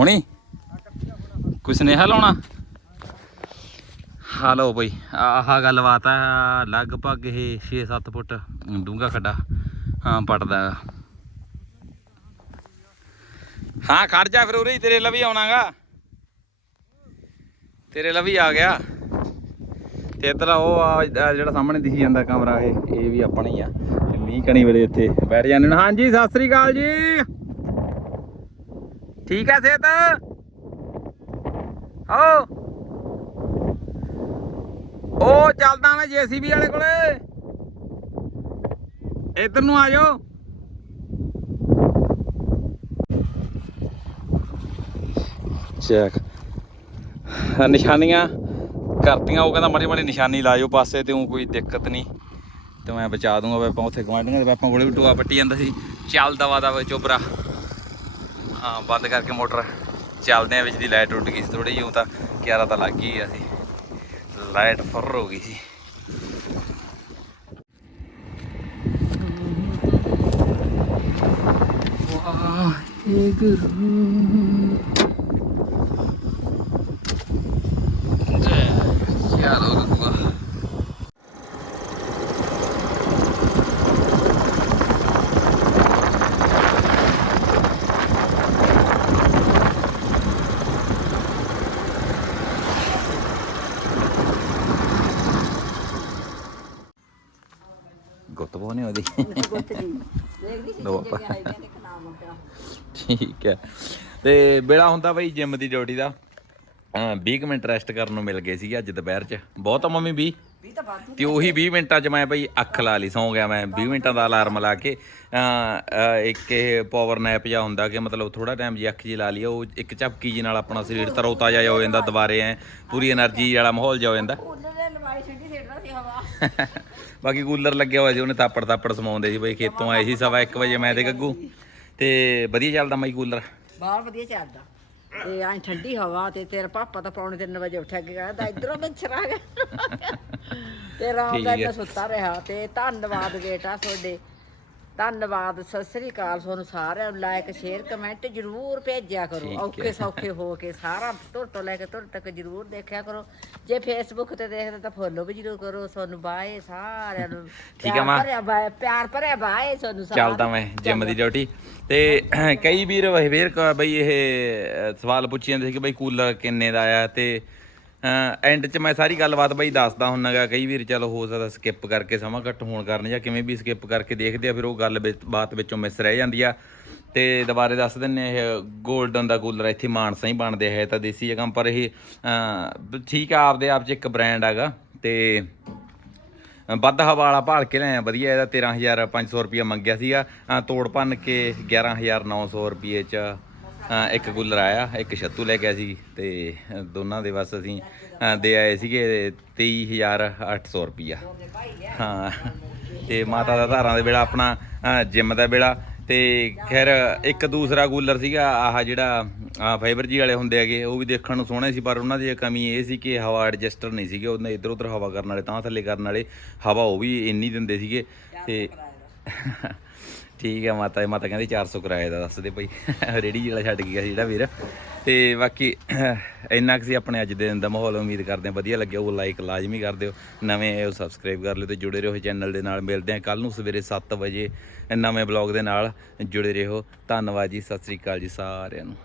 ਹੁਣੀ? ਕੋਈ ਸੁਨੇਹਾ ਲਾਉਣਾ? ਹਾਲੋ ਬਈ, ਆਹ ਗੱਲਬਾਤ ਆ, ਲਗਭਗ ਇਹ 6-7 ਫੁੱਟ ਡੂੰਘਾ ਖੱਡਾ ਹਾਂ, ਪਟਦਾ। ਹਾਂ, ਖੜ ਜਾ ਫਿਰ ਉਰੇ, ਤੇਰੇ ਲਵੀ ਆਉਣਾਗਾ। ਤੇਰੇ ਲਵੀ ਆ ਗਿਆ। ਤੇ ਇਧਰ ਉਹ ਆ ਜਿਹੜਾ ਸਾਹਮਣੇ ਦਿਖੀ ਜਾਂਦਾ ਕਮਰਾ, ਇਹ ਇਹ ਵੀ ਆਪਣਾ ਹੀ ਆ। ਤੇ ਮੀਂਹ ਕਣੀ ਵੇਲੇ ਇੱਥੇ ਬੈਠ ਜਾਂਦੇ ਨੇ। ਹਾਂਜੀ, ਸਤਿ ਸ੍ਰੀ ਅਕਾਲ ਜੀ। ਠੀਕ ਆ ਸਿਹਤ? ਓ ਉਹ ਚੱਲਦਾ ਮੈਂ ਜੀਸੀਬੀ ਵਾਲੇ ਕੋਲੇ। ਇੱਧਰ ਨੂੰ ਆ ਜਾਓ। ਚੈੱਕ ਨਿਸ਼ਾਨੀਆਂ ਕਰਤੀਆਂ, ਉਹ ਕਹਿੰਦਾ ਮਾੜੀ ਮਾੜੀ ਨਿਸ਼ਾਨੀ ਲਾਇਓ ਪਾਸੇ ਤੇ ਉਹ ਕੋਈ ਦਿੱਕਤ ਨਹੀਂ। ਤੇ ਮੈਂ ਬਚਾ ਦੂੰਗਾ, ਵੀ ਆਪਾਂ ਉੱਥੇ ਗਵਾਂਢੀਆਂ ਦੇ ਪਾਪਾਂ ਕੋਲੇ ਵੀ ਟੋਆ ਪੱਟੀ ਜਾਂਦਾ ਸੀ। ਚੱਲ ਦਵਾ ਦਾ ਚੋਬਰਾ। ਹਾਂ, ਬੰਦ ਕਰਕੇ ਮੋਟਰ। ਚੱਲਦੇ ਆ ਵਿੱਚ ਦੀ ਲਾਈਟ ਉੱਡ ਗਈ ਸੀ ਥੋੜੀ ਜਿਹੀ ਤਾਂ 11 ਤਾਂ ਲੱਗ ਗਈ ਆ ਸੀ। ਲਾਈਟ ਫਰ ਹੋ ਗਈ ਸੀ। ਚਲੋ ਗੁੱਤ ਪਾਉਣੀ ਉਹਦੀ ਦੋ ਆਪਾਂ ਠੀਕ ਹੈ ਤੇ ਬੇੜਾ ਹੁੰਦਾ ਬਈ ਜਿਮ ਦੀ ਡਿਊਟੀ ਦਾ 20 ਮਿੰਟ ਰੈਸਟ ਕਰਨ ਨੂੰ ਮਿਲ ਗਏ ਸੀ ਅੱਜ ਦੁਪਹਿਰ 'ਚ ਬਹੁਤ ਮੰਮੀ 20 ਤੇ ਉਹੀ 20 ਮਿੰਟਾਂ 'ਚ ਮੈਂ ਭਾਈ ਅੱਖ ਲਾ ਲਈ ਸੌਂ ਗਿਆ ਮੈਂ 20 ਮਿੰਟਾਂ ਦਾ ਅਲਾਰਮ ਲਾ ਕੇ ਇੱਕ ਇਹ ਪਾਵਰ ਨੈਪ ਜਾਂ ਹੁੰਦਾ ਕਿ ਮਤਲਬ ਥੋੜਾ ਟਾਈਮ ਜੀ ਅੱਖ ਜੀ ਲਾ ਲਈ ਉਹ ਇੱਕ ਝਪਕੀ ਜੀ ਨਾਲ ਆਪਣਾ ਸਰੀਰ ਤਰੋ ਤਾਜ਼ਾ ਹੋ ਜਾਂਦਾ ਦੁਬਾਰੇ ਐ ਪੂਰੀ એનર્ਜੀ ਵਾਲਾ ਮਾਹੌਲ ਜਾ ਹੋ ਜਾਂਦਾ ਬਾਕੀ ਕੂਲਰ ਲੱਗਿਆ ਹੋਇਆ ਸੀ ਉਹਨੇ ਤਾਪੜ ਤਾਪੜ ਸਮਾਉਂਦੇ ਸੀ ਬਈ ਖੇਤੋਂ ਆਏ ਸੀ ਸਵਾ 1 ਵਜੇ ਮੈਂ ਤੇ ਗੱਗੂ। ਤੇ ਵਧੀਆ ਚੱਲਦਾ ਮਾਈ ਕੂਲਰ? ਬਾਹਰ ਵਧੀਆ ਚੱਲਦਾ। ਤੇ ਐਂ ਠੰਡੀ ਹਵਾ ਤੇ ਤੇਰਾ ਪਾਪਾ ਤਾਂ ਪੌਣੇ 3 ਵਜੇ ਉੱਠ ਕੇ ਕਹਿੰਦਾ ਇਧਰੋਂ ਮੱਛਰ ਆ ਗਿਆ। ਤੇ ਰਾਮ ਦਾ ਸੁੱਤਾ ਰਿਹਾ ਤੇ ਧੰਨਵਾਦ ਬੇਟਾ ਤੁਹਾਡੇ। ਧੰਨਵਾਦ ਸਤਿ ਸ੍ਰੀ ਅਕਾਲ ਤੁਹਾਨੂੰ ਸਾਰਿਆਂ ਨੂੰ। ਲਾਇਕ ਸ਼ੇਅਰ ਕਮੈਂਟ ਜਰੂਰ ਭੇਜਿਆ ਕਰੋ। ਔਖੇ ਸੌਖੇ ਹੋ ਕੇ ਸਾਰਾ ਤੁਰ ਤੋਂ ਲੈ ਕੇ ਤੁਰ ਤੱਕ ਜਰੂਰ ਦੇਖਿਆ ਕਰੋ। ਜੇ ਫੇਸਬੁੱਕ ਤੇ ਦੇਖਦੇ ਤਾਂ ਫੋਲੋ ਵੀ ਜਰੂਰ ਕਰੋ। ਤੁਹਾਨੂੰ ਬਾਏ ਸਾਰਿਆਂ ਨੂੰ। ਠੀਕ ਹੈ ਮਾਂ। ਪਿਆਰ ਭਰਿਆ ਬਾਏ ਤੁਹਾਨੂੰ ਸਾਰਿਆਂ ਚੱਲਦਾ। ਮੈਂ ਜਿਮ ਦੀ ਡਿਊਟੀ। ਤੇ ਕਈ ਵੀਰ ਵੇਰ ਬਈ ਇਹ ਸਵਾਲ ਪੁੱਛੀ ਜਾਂਦੇ ਸੀ ਕਿ ਬਈ ਕੂਲਰ ਕਿੰਨੇ ਦਾ ਆ ਤੇ ਐਂਡ 'ਚ ਮੈਂ ਸਾਰੀ ਗੱਲਬਾਤ ਬਈ ਦੱਸਦਾ ਹੁੰਨਾਗਾ, ਕਈ ਵੀਰ ਚਲੋ ਹੋ ਸਕਦਾ ਸਕਿਪ ਕਰਕੇ ਸਮਾਂ ਘੱਟ ਹੋਣ ਕਾਰਨ ਜਾਂ ਕਿਵੇਂ ਵੀ ਸਕਿਪ ਕਰਕੇ ਦੇਖਦੇ ਆ, ਫਿਰ ਉਹ ਗੱਲ ਵਿੱਚ- ਬਾਤ ਵਿੱਚੋਂ ਮਿਸ ਰਹਿ ਜਾਂਦੀ ਆ। ਤੇ ਦੁਬਾਰੇ ਦੱਸ ਦਿੰਨੇ ਇਹ 골ਡਨ ਦਾ ਕੂਲਰ ਇੱਥੇ ਮਾਨਸਾ ਹੀ ਬਣਦੇ ਹੈ ਤਾਂ ਦੇਸੀ ਜਗ੍ਹਾ ਪਰ ਇਹ ਠੀਕ ਆ, ਆਪਦੇ ਆਪ 'ਚ ਇੱਕ ਬ੍ਰਾਂਡ ਹੈਗਾ ਤੇ ਵੱਧ ਹਵਾ ਵਾਲਾ ਭਾਲ ਕੇ ਲਿਆਇਆ, ਵਧੀਆ, ਇਹਦਾ 13500 ਰੁਪਇਆ ਮੰਗਿਆ ਸੀਗਾ ਤੋੜ ਭੰਨ ਕੇ 11900 ਰੁਪਏ ਚ ਇੱਕ ਕੂਲਰ ਆਇਆ, ਇੱਕ ਛੱਤੂ ਲੈ ਕੇ ਆਇਆ ਸੀ ਤੇ ਦੋਨਾਂ ਦੇ ਬਸ ਅਸੀਂ ਦੇ ਆਏ ਸੀਗੇ 23800 ਰੁਪਇਆ ਹਾਂ, ਤੇ ਮਾਤਾ ਦਾ ਧਾਰਾਂ ਦੇ ਵੇਲਾ, ਆਪਣਾ ਜਿਮ ਦਾ ਵੇਲਾ। ਤੇ ਖੈਰ, ਇੱਕ ਦੂਸਰਾ ਕੂਲਰ ਸੀਗਾ, ਆਹ ਜਿਹੜਾ ਆ ਫਾਈਬਰ ਜੀ ਵਾਲੇ ਹੁੰਦੇ ਹੈਗੇ, ਉਹ ਵੀ ਦੇਖਣ ਨੂੰ ਸੋਹਣੇ ਸੀ, ਪਰ ਉਹਨਾਂ ਦੀ ਕਮੀ ਇਹ ਸੀ ਕਿ ਹਵਾ ਐਡਜਸਟਰ ਨਹੀਂ ਸੀਗੇ, ਉਹਨੇ ਇੱਧਰ ਉੱਧਰ ਹਵਾ ਕਰਨ ਵਾਲੇ, ਤਾਂ ਥੱਲੇ ਕਰਨ ਵਾਲੇ, ਹਵਾ ਉਹ ਵੀ ਇੰਨੀ ਦਿੰਦੇ ਸੀਗੇ, ਤੇ ਠੀਕ ਹੈ ਮਾਤਾ ਮਾਤਾ ਕਹਿੰਦੀ 400 ਕਿਰਾਏ ਦਾ, ਦੱਸ ਦੇ ਭਾਈ ਰੇੜੀ ਜਿਹੜਾ ਛੱਡ ਗਿਆ ਸੀ ਜਿਹੜਾ ਵੀਰ। ਤੇ ਬਾਕੀ ਇੰਨਾ ਕੁ ਸੀ ਆਪਣੇ ਅੱਜ ਦੇ ਦਿਨ ਦਾ ਮਾਹੌਲ, ਉਮੀਦ ਕਰਦੇ ਹਾਂ ਵਧੀਆ ਲੱਗਿਆ। ਉਹ ਲਾਈਕ ਲਾਜ਼ਮੀ ਕਰ ਦਿਓ। ਨਵੇਂ ਆਏ ਹੋ ਸਬਸਕ੍ਰਾਈਬ ਕਰ ਲਿਓ ਤੇ ਜੁੜੇ ਰਹੋ ਚੈਨਲ ਦੇ ਨਾਲ। ਮਿਲਦੇ ਹਾਂ ਕੱਲ ਨੂੰ ਸਵੇਰੇ 7 ਵਜੇ ਨਵੇਂ ਬਲੌਗ ਦੇ ਨਾਲ ਜੁੜੇ ਰਹੋ। ਧੰਨਵਾਦ ਜੀ, ਸਤਿ ਸ੍ਰੀ ਅਕਾਲ ਜੀ ਸਾਰਿਆਂ ਨੂੰ।